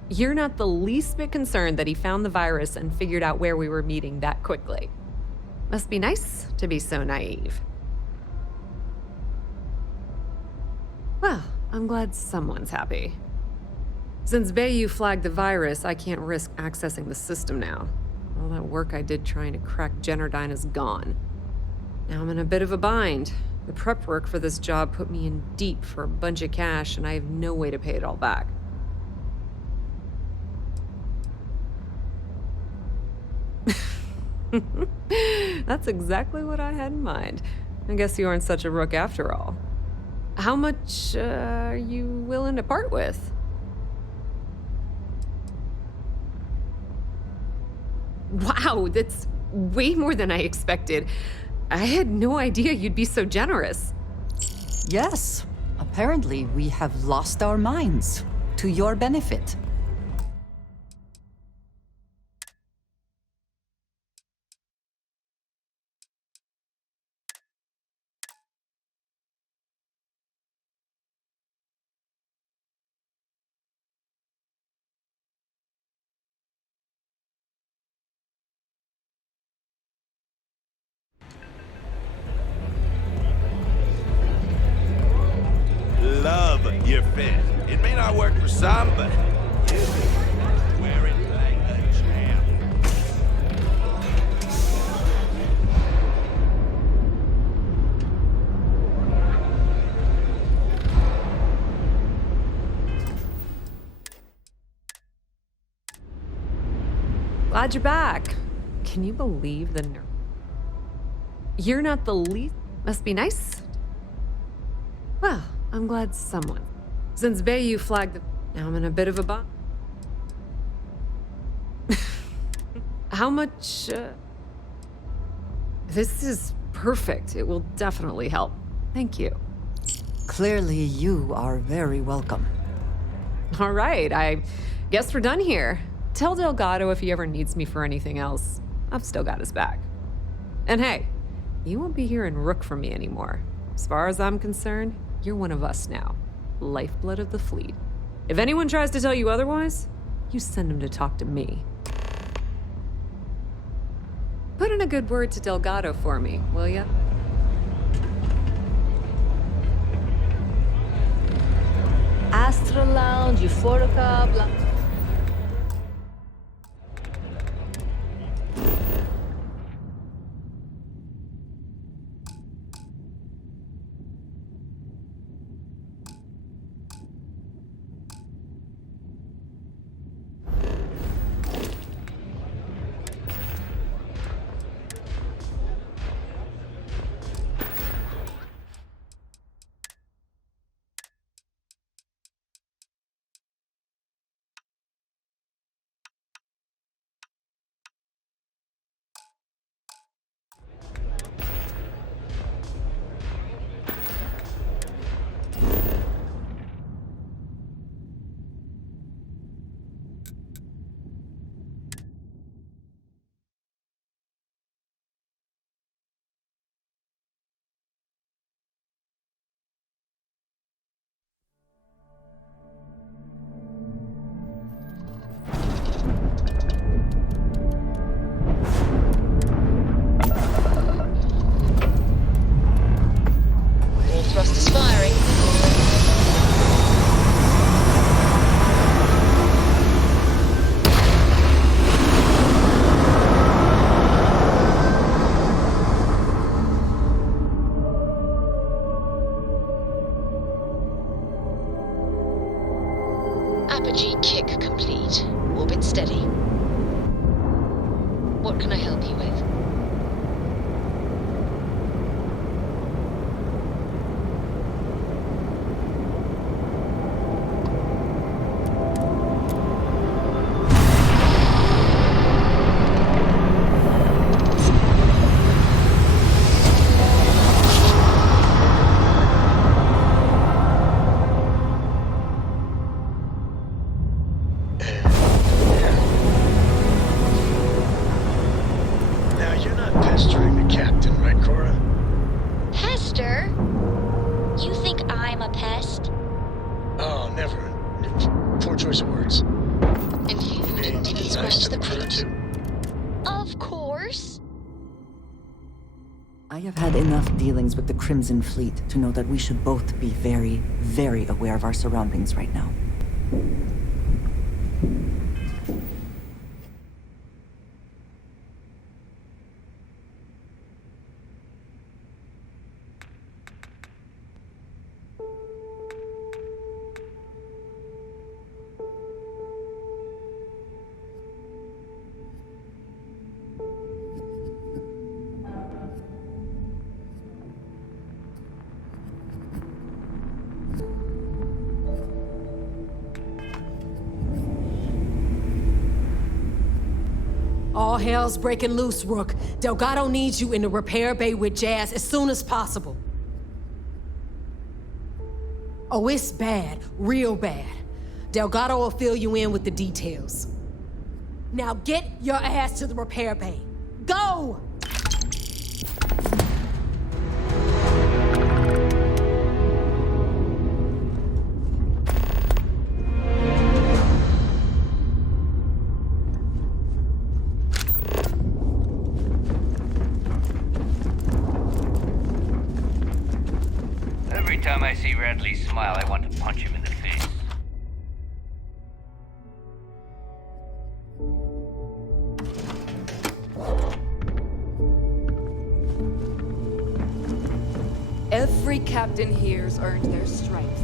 You're not the least bit concerned that he found the virus and figured out where we were meeting that quickly. Must be nice to be so naive. Well, I'm glad someone's happy. Since Bayou flagged the virus, I can't risk accessing the system now. All that work I did trying to crack Generdyne is gone. Now I'm in a bit of a bind. The prep work for this job put me in deep for a bunch of cash, and I have no way to pay it all back. That's exactly what I had in mind. I guess you aren't such a rook after all. How much are you willing to part with? Wow, that's way more than I expected. I had no idea you'd be so generous. Yes, apparently we have lost our minds. To your benefit. Look, you're fair. It may not work for some, but you wear it like a champ. Glad you're back. Can you believe the nerve? You're not the least. Must be nice. Well, I'm glad someone. Since Bayou flagged the. Now I'm in a bit of a bump. How much. This is perfect. It will definitely help. Thank you. Clearly, you are very welcome. All right, I guess we're done here. Tell Delgado if he ever needs me for anything else. I've still got his back. And hey, you won't be hearing Rook from me anymore. As far as I'm concerned, you're one of us now. Lifeblood of the fleet. If anyone tries to tell you otherwise, you send them to talk to me. Put in a good word to Delgado for me, will ya? Astra Lounge, Euphorica, blah. Thrusters firing. Apogee kick complete. Orbit steady. What can I help you with? I have had enough dealings with the Crimson Fleet to know that we should both be very, very aware of our surroundings right now. All hell's breaking loose, Rook. Delgado needs you in the repair bay with Jazz as soon as possible. Oh, it's bad. Real bad. Delgado will fill you in with the details. Now get your ass to the repair bay. Go! time I see Radley smile, I want to punch him in the face. Every captain here's earned their stripes.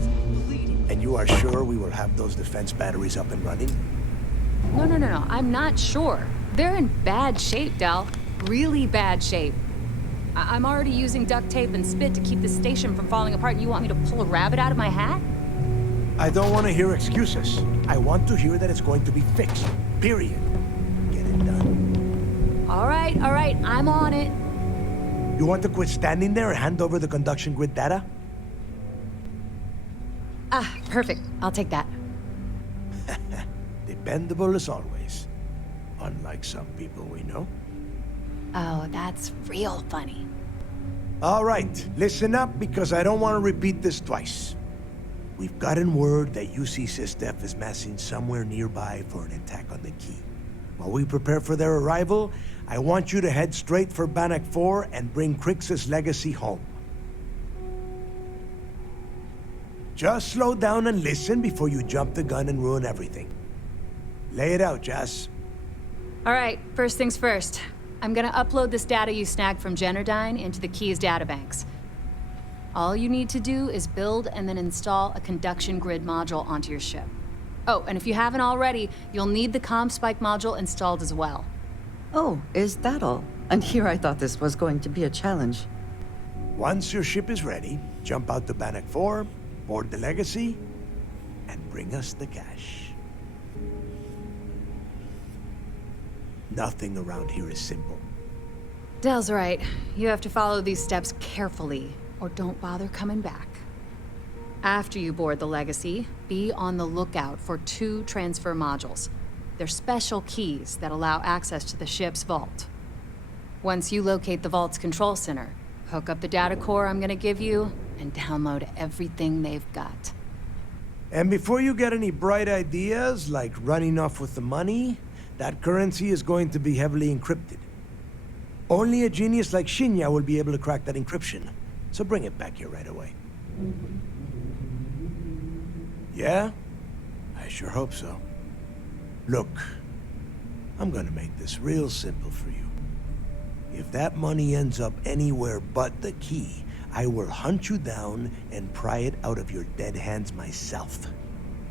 And you are sure we will have those defense batteries up and running? No. I'm not sure. They're in bad shape, Del. Really bad shape. I'm already using duct tape and spit to keep the station from falling apart, and you want me to pull a rabbit out of my hat? I don't want to hear excuses. I want to hear that it's going to be fixed. Period. Get it done. All right. I'm on it. You want to quit standing there and hand over the conduction grid data? Ah, perfect. I'll take that. Dependable as always. Unlike some people we know. Oh, that's real funny. All right, listen up because I don't want to repeat this twice. We've gotten word that UC SysDef is massing somewhere nearby for an attack on the key. While we prepare for their arrival, I want you to head straight for Bannock 4 and bring Crix's legacy home. Just slow down and listen before you jump the gun and ruin everything. Lay it out, Jess. All right, first things first. I'm gonna upload this data you snagged from Generdyne into the Key's databanks. All you need to do is build and then install a conduction grid module onto your ship. Oh, and if you haven't already, you'll need the CommSpike module installed as well. Oh, is that all? And here I thought this was going to be a challenge. Once your ship is ready, jump out to Bannock 4, board the Legacy, and bring us the cash. Nothing around here is simple. Del's right. You have to follow these steps carefully, or don't bother coming back. After you board the Legacy, be on the lookout for 2 transfer modules. They're special keys that allow access to the ship's vault. Once you locate the vault's control center, hook up the data core I'm gonna give you, and download everything they've got. And before you get any bright ideas, like running off with the money, that currency is going to be heavily encrypted. Only a genius like Shinya will be able to crack that encryption, so bring it back here right away. Yeah? I sure hope so. Look, I'm gonna make this real simple for you. If that money ends up anywhere but the key, I will hunt you down and pry it out of your dead hands myself.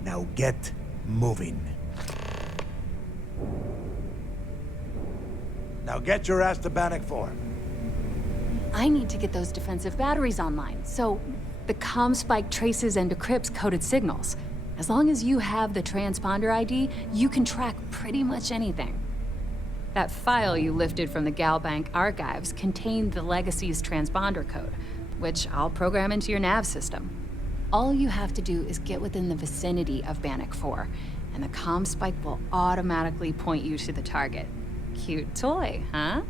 Now get moving. Now get your ass to Bannock 4. I need to get those defensive batteries online, so the CommSpike traces and decrypts coded signals. As long as you have the transponder ID, you can track pretty much anything. That file you lifted from the Galbank archives contained the Legacy's transponder code, which I'll program into your nav system. All you have to do is get within the vicinity of Bannock 4, and the CommSpike will automatically point you to the target. Cute toy, huh?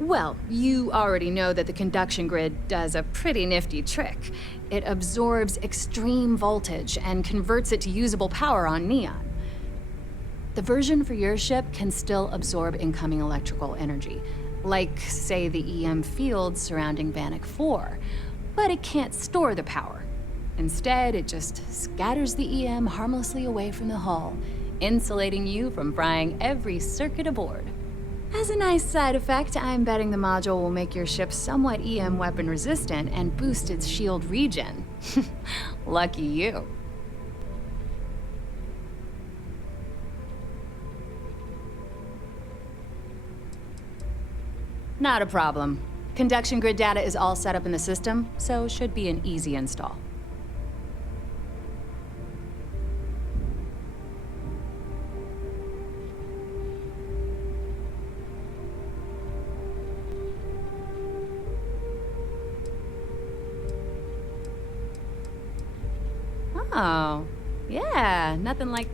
Well, you already know that the conduction grid does a pretty nifty trick. It absorbs extreme voltage and converts it to usable power on Neon. The version for your ship can still absorb incoming electrical energy, like, say, the EM fields surrounding Bannock 4, but it can't store the power. Instead, it just scatters the EM harmlessly away from the hull, insulating you from frying every circuit aboard. As a nice side effect, I'm betting the module will make your ship somewhat EM weapon resistant and boost its shield regen. Lucky you. Not a problem. Conduction grid data is all set up in the system, so should be an easy install. Oh, yeah, nothing like...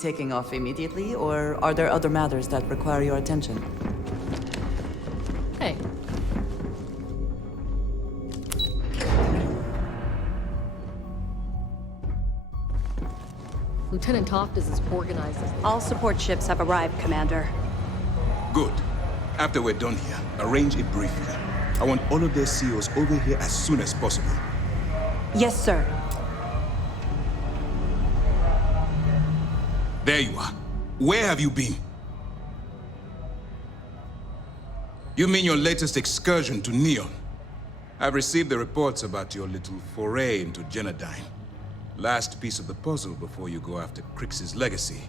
Taking off immediately, or are there other matters that require your attention? Hey. Lieutenant Toft is as organized as... All support ships have arrived, Commander. Good. After we're done here, arrange a briefing. I want all of their CEOs over here as soon as possible. Yes, sir. There you are. Where have you been? You mean your latest excursion to Neon? I've received the reports about your little foray into Genodyne. Last piece of the puzzle before you go after Crix's legacy.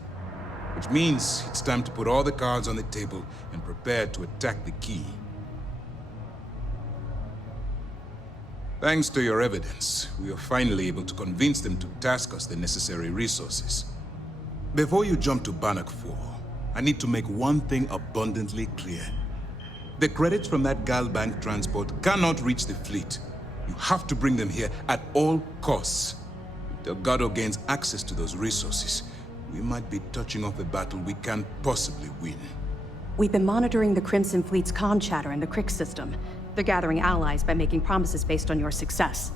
Which means it's time to put all the cards on the table and prepare to attack the key. Thanks to your evidence, we are finally able to convince them to task us the necessary resources. Before you jump to Bannock 4, I need to make one thing abundantly clear. The credits from that Galbank transport cannot reach the fleet. You have to bring them here at all costs. If Delgado gains access to those resources, we might be touching off a battle we can't possibly win. We've been monitoring the Crimson Fleet's comm chatter in the Crix system. They're gathering allies by making promises based on your success.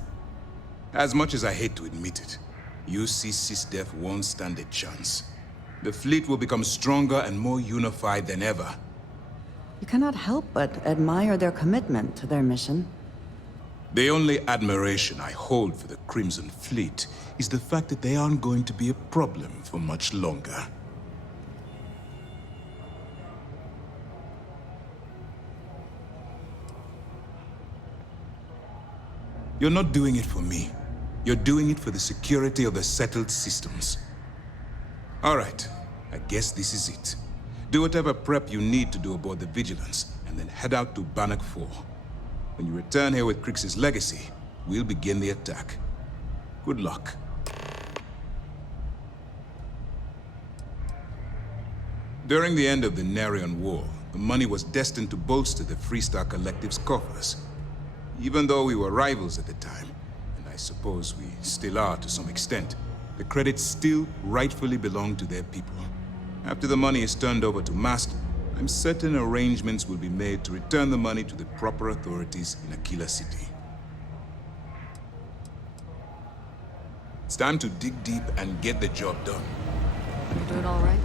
As much as I hate to admit it, UC SysDef won't stand a chance. The fleet will become stronger and more unified than ever. You cannot help but admire their commitment to their mission. The only admiration I hold for the Crimson Fleet is the fact that they aren't going to be a problem for much longer. You're not doing it for me. You're doing it for the security of the settled systems. All right, I guess this is it. Do whatever prep you need to do aboard the Vigilance, and then head out to Bannock 4. When you return here with Crix's legacy, we'll begin the attack. Good luck. During the end of the Narion War, the money was destined to bolster the Freestar Collective's coffers. Even though we were rivals at the time, and I suppose we still are to some extent, the credits still rightfully belong to their people. After the money is turned over to Mast, I'm certain arrangements will be made to return the money to the proper authorities in Aquila City. It's time to dig deep and get the job done. You're doing all right?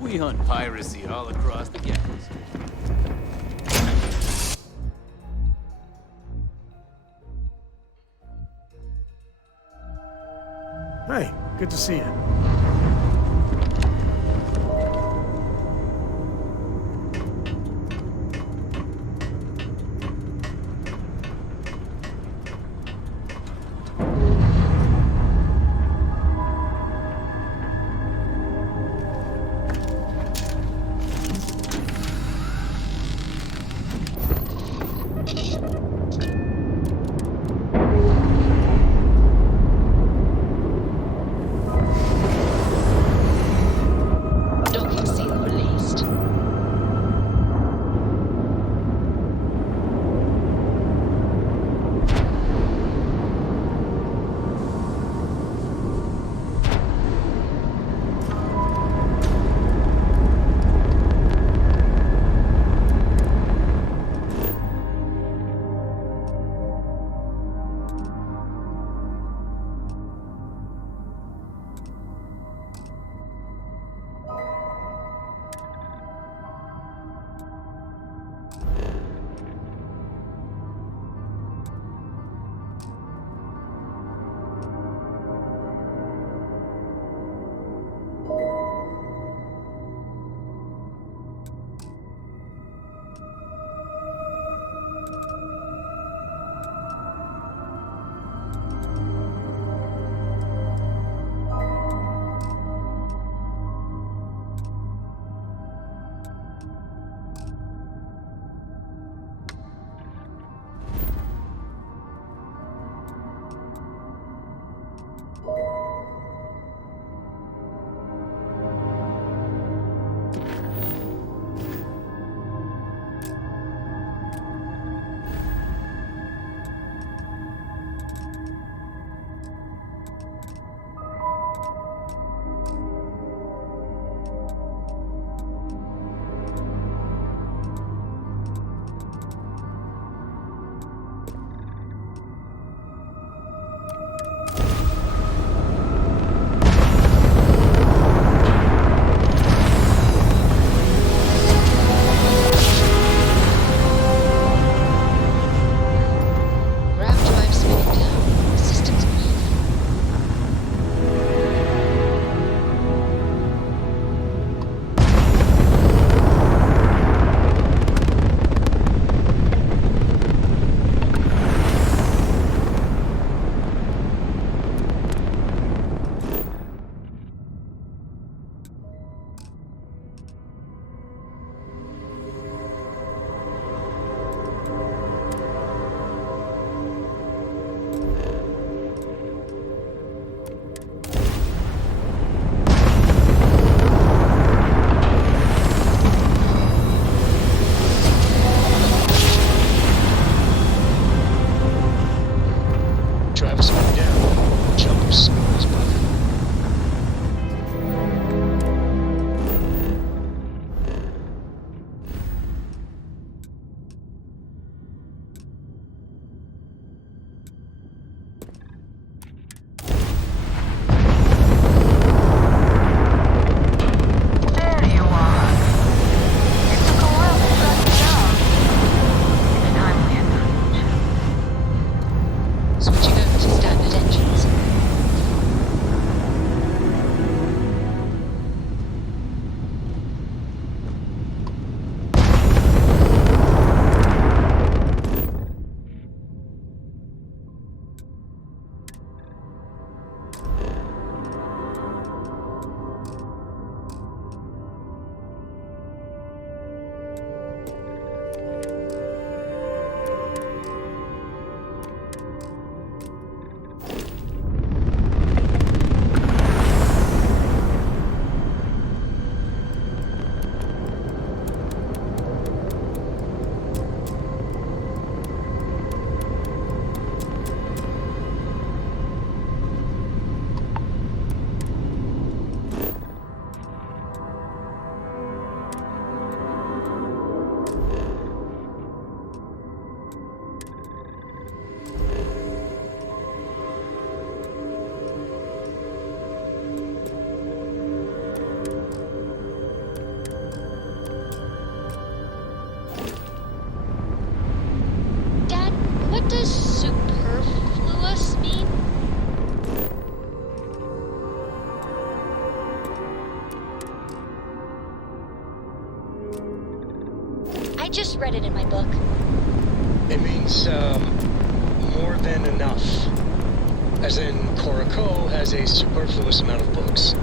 We hunt piracy all across the galaxy. Hey, good to see you. I just read it in my book. It means, more than enough. As in, Korako has a superfluous amount of books.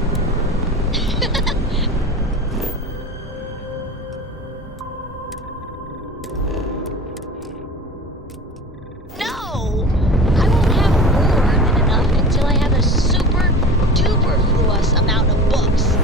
No! I won't have more than enough until I have a super duper fluous amount of books.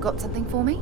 Got something for me?